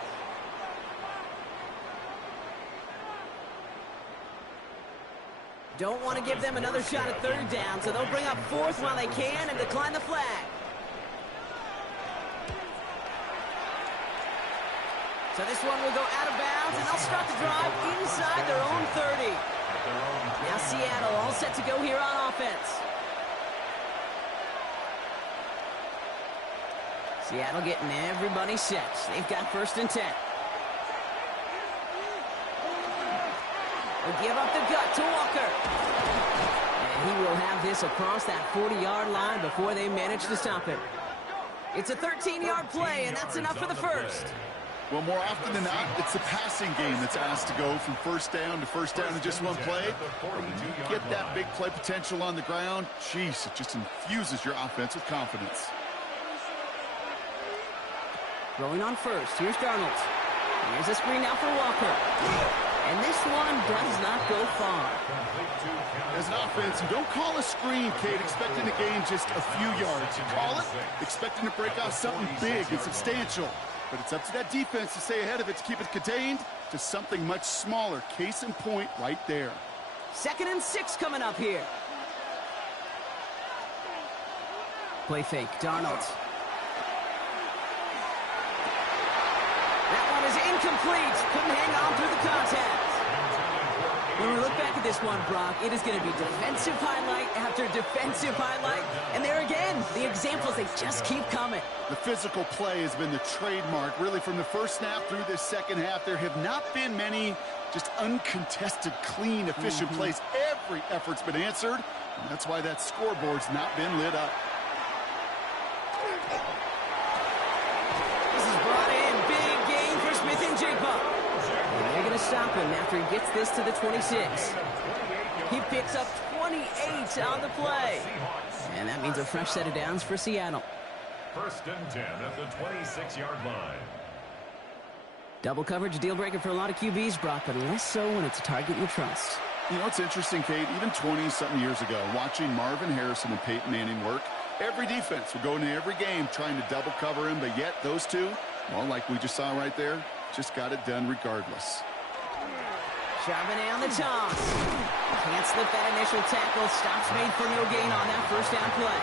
Don't want to give them another shot at 3rd down, so they'll bring up 4th while they can and decline the flag. So this one will go out of bounds, and they'll start the drive inside their own 30. Now Seattle all set to go here on offense. Seattle getting everybody set. They've got 1st and 10. They give up the gut to Walker. And he will have this across that 40-yard line before they manage to stop him. It's a 13-yard play, and that's enough for the 1st. Well, more often than not, it's the passing game that's asked to go from 1st down to 1st down in just one play. You get that big play potential on the ground, jeez, it just infuses your offense with confidence. Throwing on 1st, here's Darnold. Here's a screen now for Walker. And this one does not go far. As an offense, you don't call a screen, Kate, expecting to gain just a few yards. You call it expecting to break out something big and substantial. But it's up to that defense to stay ahead of it, to keep it contained to something much smaller. Case in point right there. 2nd and 6 coming up here. Play fake, Darnold. That one is incomplete. Couldn't hang on through the contact. When we look back at this one, Brock, it is going to be defensive highlight after defensive highlight. And there again, the examples, they just keep coming. The physical play has been the trademark, really, from the 1st snap through this 2nd half. There have not been many just uncontested, clean, efficient plays. Every effort's been answered, and that's why that scoreboard's not been lit up. This is brought in. Big gain for Smith and Jigba. And they're going to stop him after he gets this to the 26. He picks up 28 on the play. And that means a fresh set of downs for Seattle. 1st and 10 at the 26-yard line. Double coverage, a deal breaker for a lot of QBs, Brock, but less so when it's a target you trust. You know, it's interesting, Kate, even 20-something years ago, watching Marvin Harrison and Peyton Manning work, every defense would go into every game trying to double cover him, but yet those two, well, like we just saw right there, just got it done regardless. Charbonnet on the toss. Can't slip that initial tackle. Stops made for no gain on that 1st down play.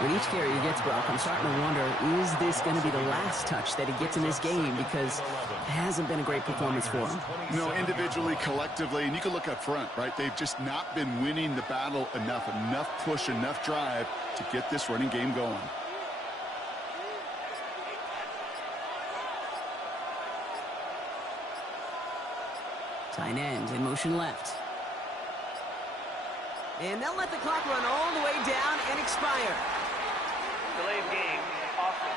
With each carry he gets, Brock, I'm starting to wonder, is this going to be the last touch that he gets in this game? Because it hasn't been a great performance for him. No, individually, collectively, and you can look up front, right? They've just not been winning the battle enough push, enough drive to get this running game going. Tight end in motion left. And they'll let the clock run all the way down and expire. Delay of game. Offense.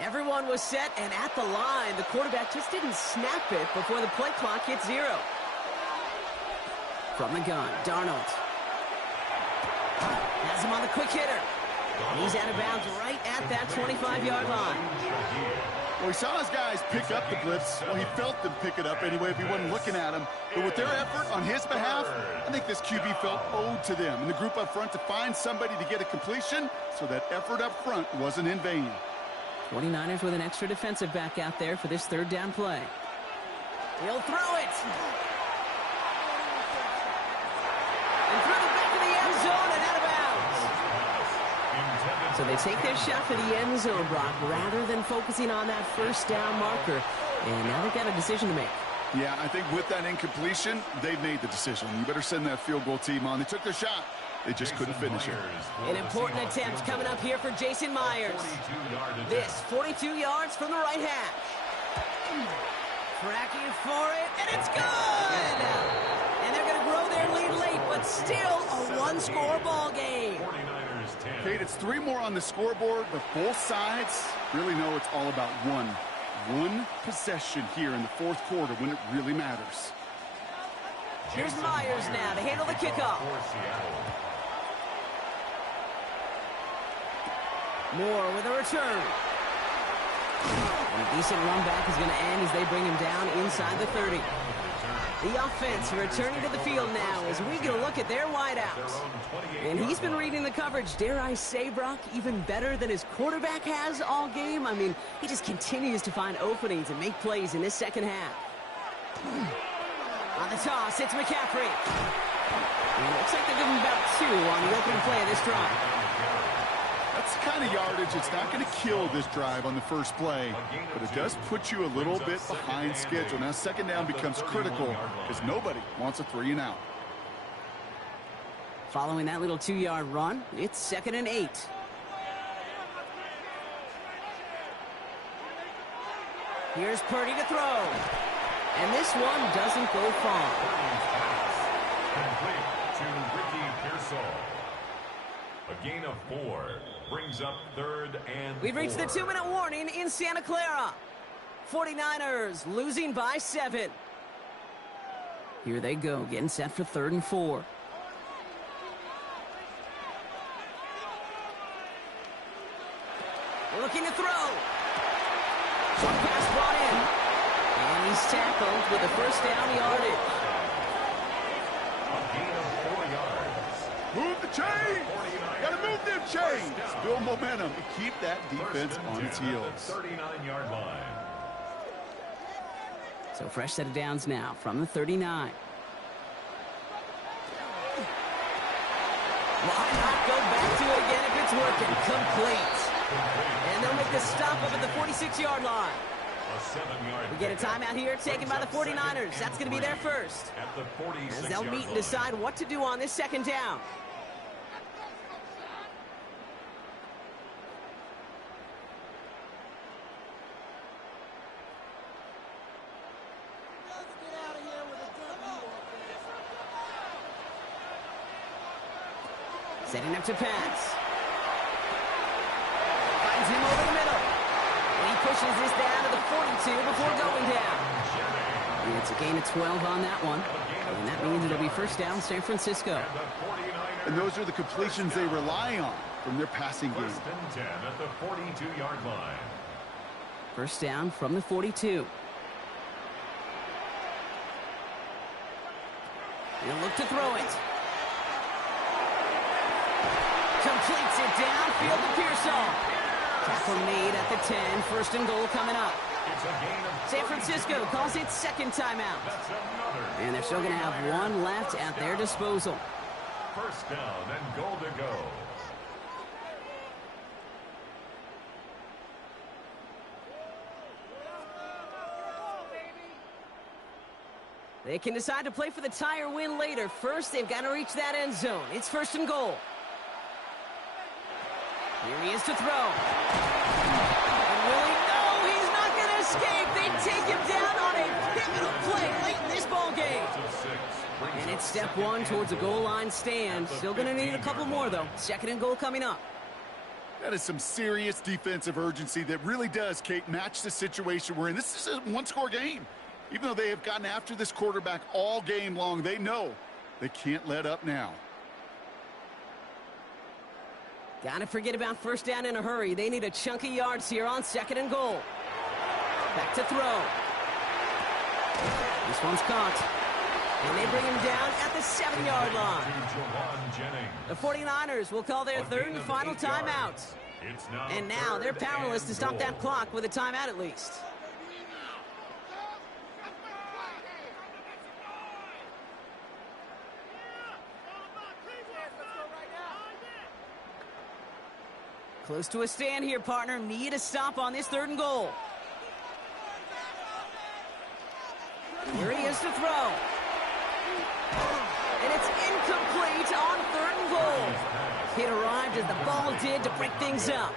Everyone was set and at the line. The quarterback just didn't snap it before the play clock hit 0. From the gun, Darnold. Has him on the quick hitter. He's out of bounds right at that 25-yard line. Well, he saw his guys pick up the blitz. Well, he felt them pick it up anyway if he wasn't looking at him. But with their effort on his behalf, I think this QB felt owed to them and the group up front to find somebody to get a completion, so that effort up front wasn't in vain. 49ers with an extra defensive back out there for this 3rd down play. He'll throw it. And through the back of the end zone and out of bounds. So they take their shot for the end zone, Brock, rather than focusing on that 1st down marker. And now they've got a decision to make. Yeah, I think with that incompletion, they've made the decision. You better send that field goal team on. They took their shot. They just couldn't finish it. An important attempt coming up here for Jason Myers. This 42 yards from the right hash. Tracking for it, and it's good! And they're going to grow their lead late, but still a one-score ball game. Kate, it's 3 more on the scoreboard, but both sides really know it's all about one possession here in the fourth quarter when it really matters. Here's Myers now to handle the kickoff. Moore with a return. And a decent run back is going to end as they bring him down inside the 30. The offense returning to the field now as we get a look at their wideouts. And he's been reading the coverage, dare I say, Brock, even better than his quarterback has all game. I mean, he just continues to find openings and make plays in this second half. On the toss, it's McCaffrey. And it looks like they're giving him about 2 on the opening play of this drive. That's the kind of yardage it's not going to kill this drive on the first play, but it does put you a little bit behind schedule. Now second down becomes critical because nobody wants a 3 and out. Following that little 2-yard run, it's 2nd and 8. Here's Purdy to throw. And this one doesn't go far. Complete to Ricky Pearsall. A gain of 4 brings up 3rd and 4. We've reached the 2-minute warning in Santa Clara. 49ers losing by 7. Here they go, getting set for 3rd and 4. Looking to throw. Short pass brought in. And he's tackled with a first down yardage. A gain of 4 yards. Move the chains! Gotta move them chains! Build momentum and keep that defense on its heels. 39-yard line. So fresh set of downs now from the 39. Why not go back to it again if it's working? Complete. And they'll make the stop up at the 46-yard line. We get a timeout here taken by the 49ers. That's going to be their first. As they'll meet and decide what to do on this second down. Setting up to pass. Finds him over the middle. And he pushes this down to the 42 before going down. And it's a gain of 12 on that one. And that means it'll be first down San Francisco. And those are the completions they rely on from their passing game. 1st and 10 at the 42-yard line. First down from the 42. He'll look to throw it. Completes it downfield to Pearsall. Tackle made at the 10. 1st and goal coming up. San Francisco calls it second timeout. And they're still going to have 1 left at their disposal. First down and goal to go. They can decide to play for the tie or win later. First, they've got to reach that end zone. It's 1st and goal. Here he is to throw. And Willie, no, he's not going to escape. They take him down on a pivotal play late in this ball game. And it's step 1 towards a goal line stand. Still going to need a couple more, though. 2nd and goal coming up. That is some serious defensive urgency that really does, Kate, match the situation we're in. This is a one-score game. Even though they have gotten after this quarterback all game long, they know they can't let up now. Gotta forget about first down in a hurry. They need a chunk of yards here on 2nd and goal. Back to throw. This one's caught. And they bring him down at the 7-yard line. The 49ers will call their 3rd and final timeout. And now they're powerless to stop that clock with a timeout at least. Close to a stand here, partner. Need a stop on this 3rd and goal. Here he is to throw. And it's incomplete. complete on 3rd and goal. It arrived as the ball did to break things up.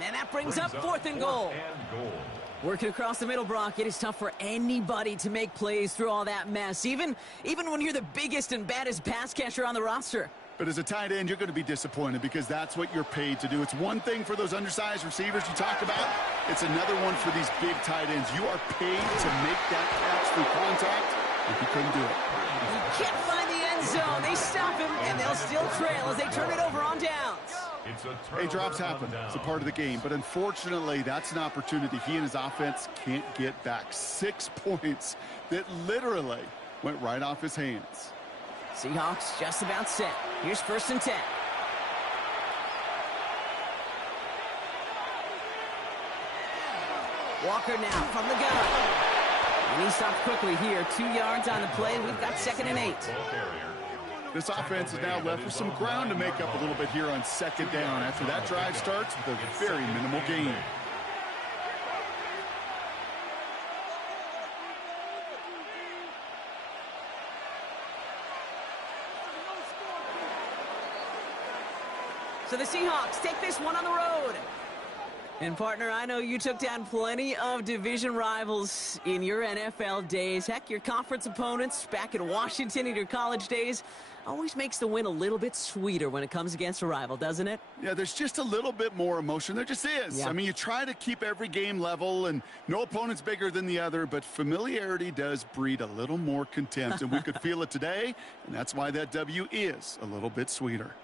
And that brings up 4th and goal. Working across the middle, Brock, it is tough for anybody to make plays through all that mess, even when you're the biggest and baddest pass catcher on the roster. But as a tight end, you're going to be disappointed because that's what you're paid to do. It's one thing for those undersized receivers you talk about. It's another one for these big tight ends. You are paid to make that catch through contact, and he couldn't do it. He can't find the end zone. They stop him, and they'll still trail as they turn it over on downs. Hey, drops happen. It's a part of the game. But unfortunately, that's an opportunity he and his offense can't get back. 6 points that literally went right off his hands. Seahawks just about set. Here's 1st and 10. Walker now from the gun. And he stopped quickly here. 2 yards on the play. We've got 2nd and 8. This offense is now left with some ground to make up a little bit here on 2nd down after that drive starts with a very minimal gain. So the Seahawks take this one on the road. And, partner, I know you took down plenty of division rivals in your NFL days. Heck, your conference opponents back in Washington in your college days always makes the win a little bit sweeter when it comes against a rival, doesn't it? Yeah, there's just a little bit more emotion. There just is. Yeah. I mean, you try to keep every game level, and no opponent's bigger than the other, but familiarity does breed a little more contempt, and we could feel it today, and that's why that W is a little bit sweeter.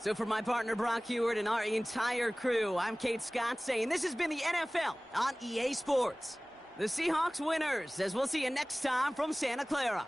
So for my partner Brock Heward and our entire crew, I'm Kate Scott saying this has been the NFL on EA Sports. The Seahawks winners, as we'll see you next time from Santa Clara.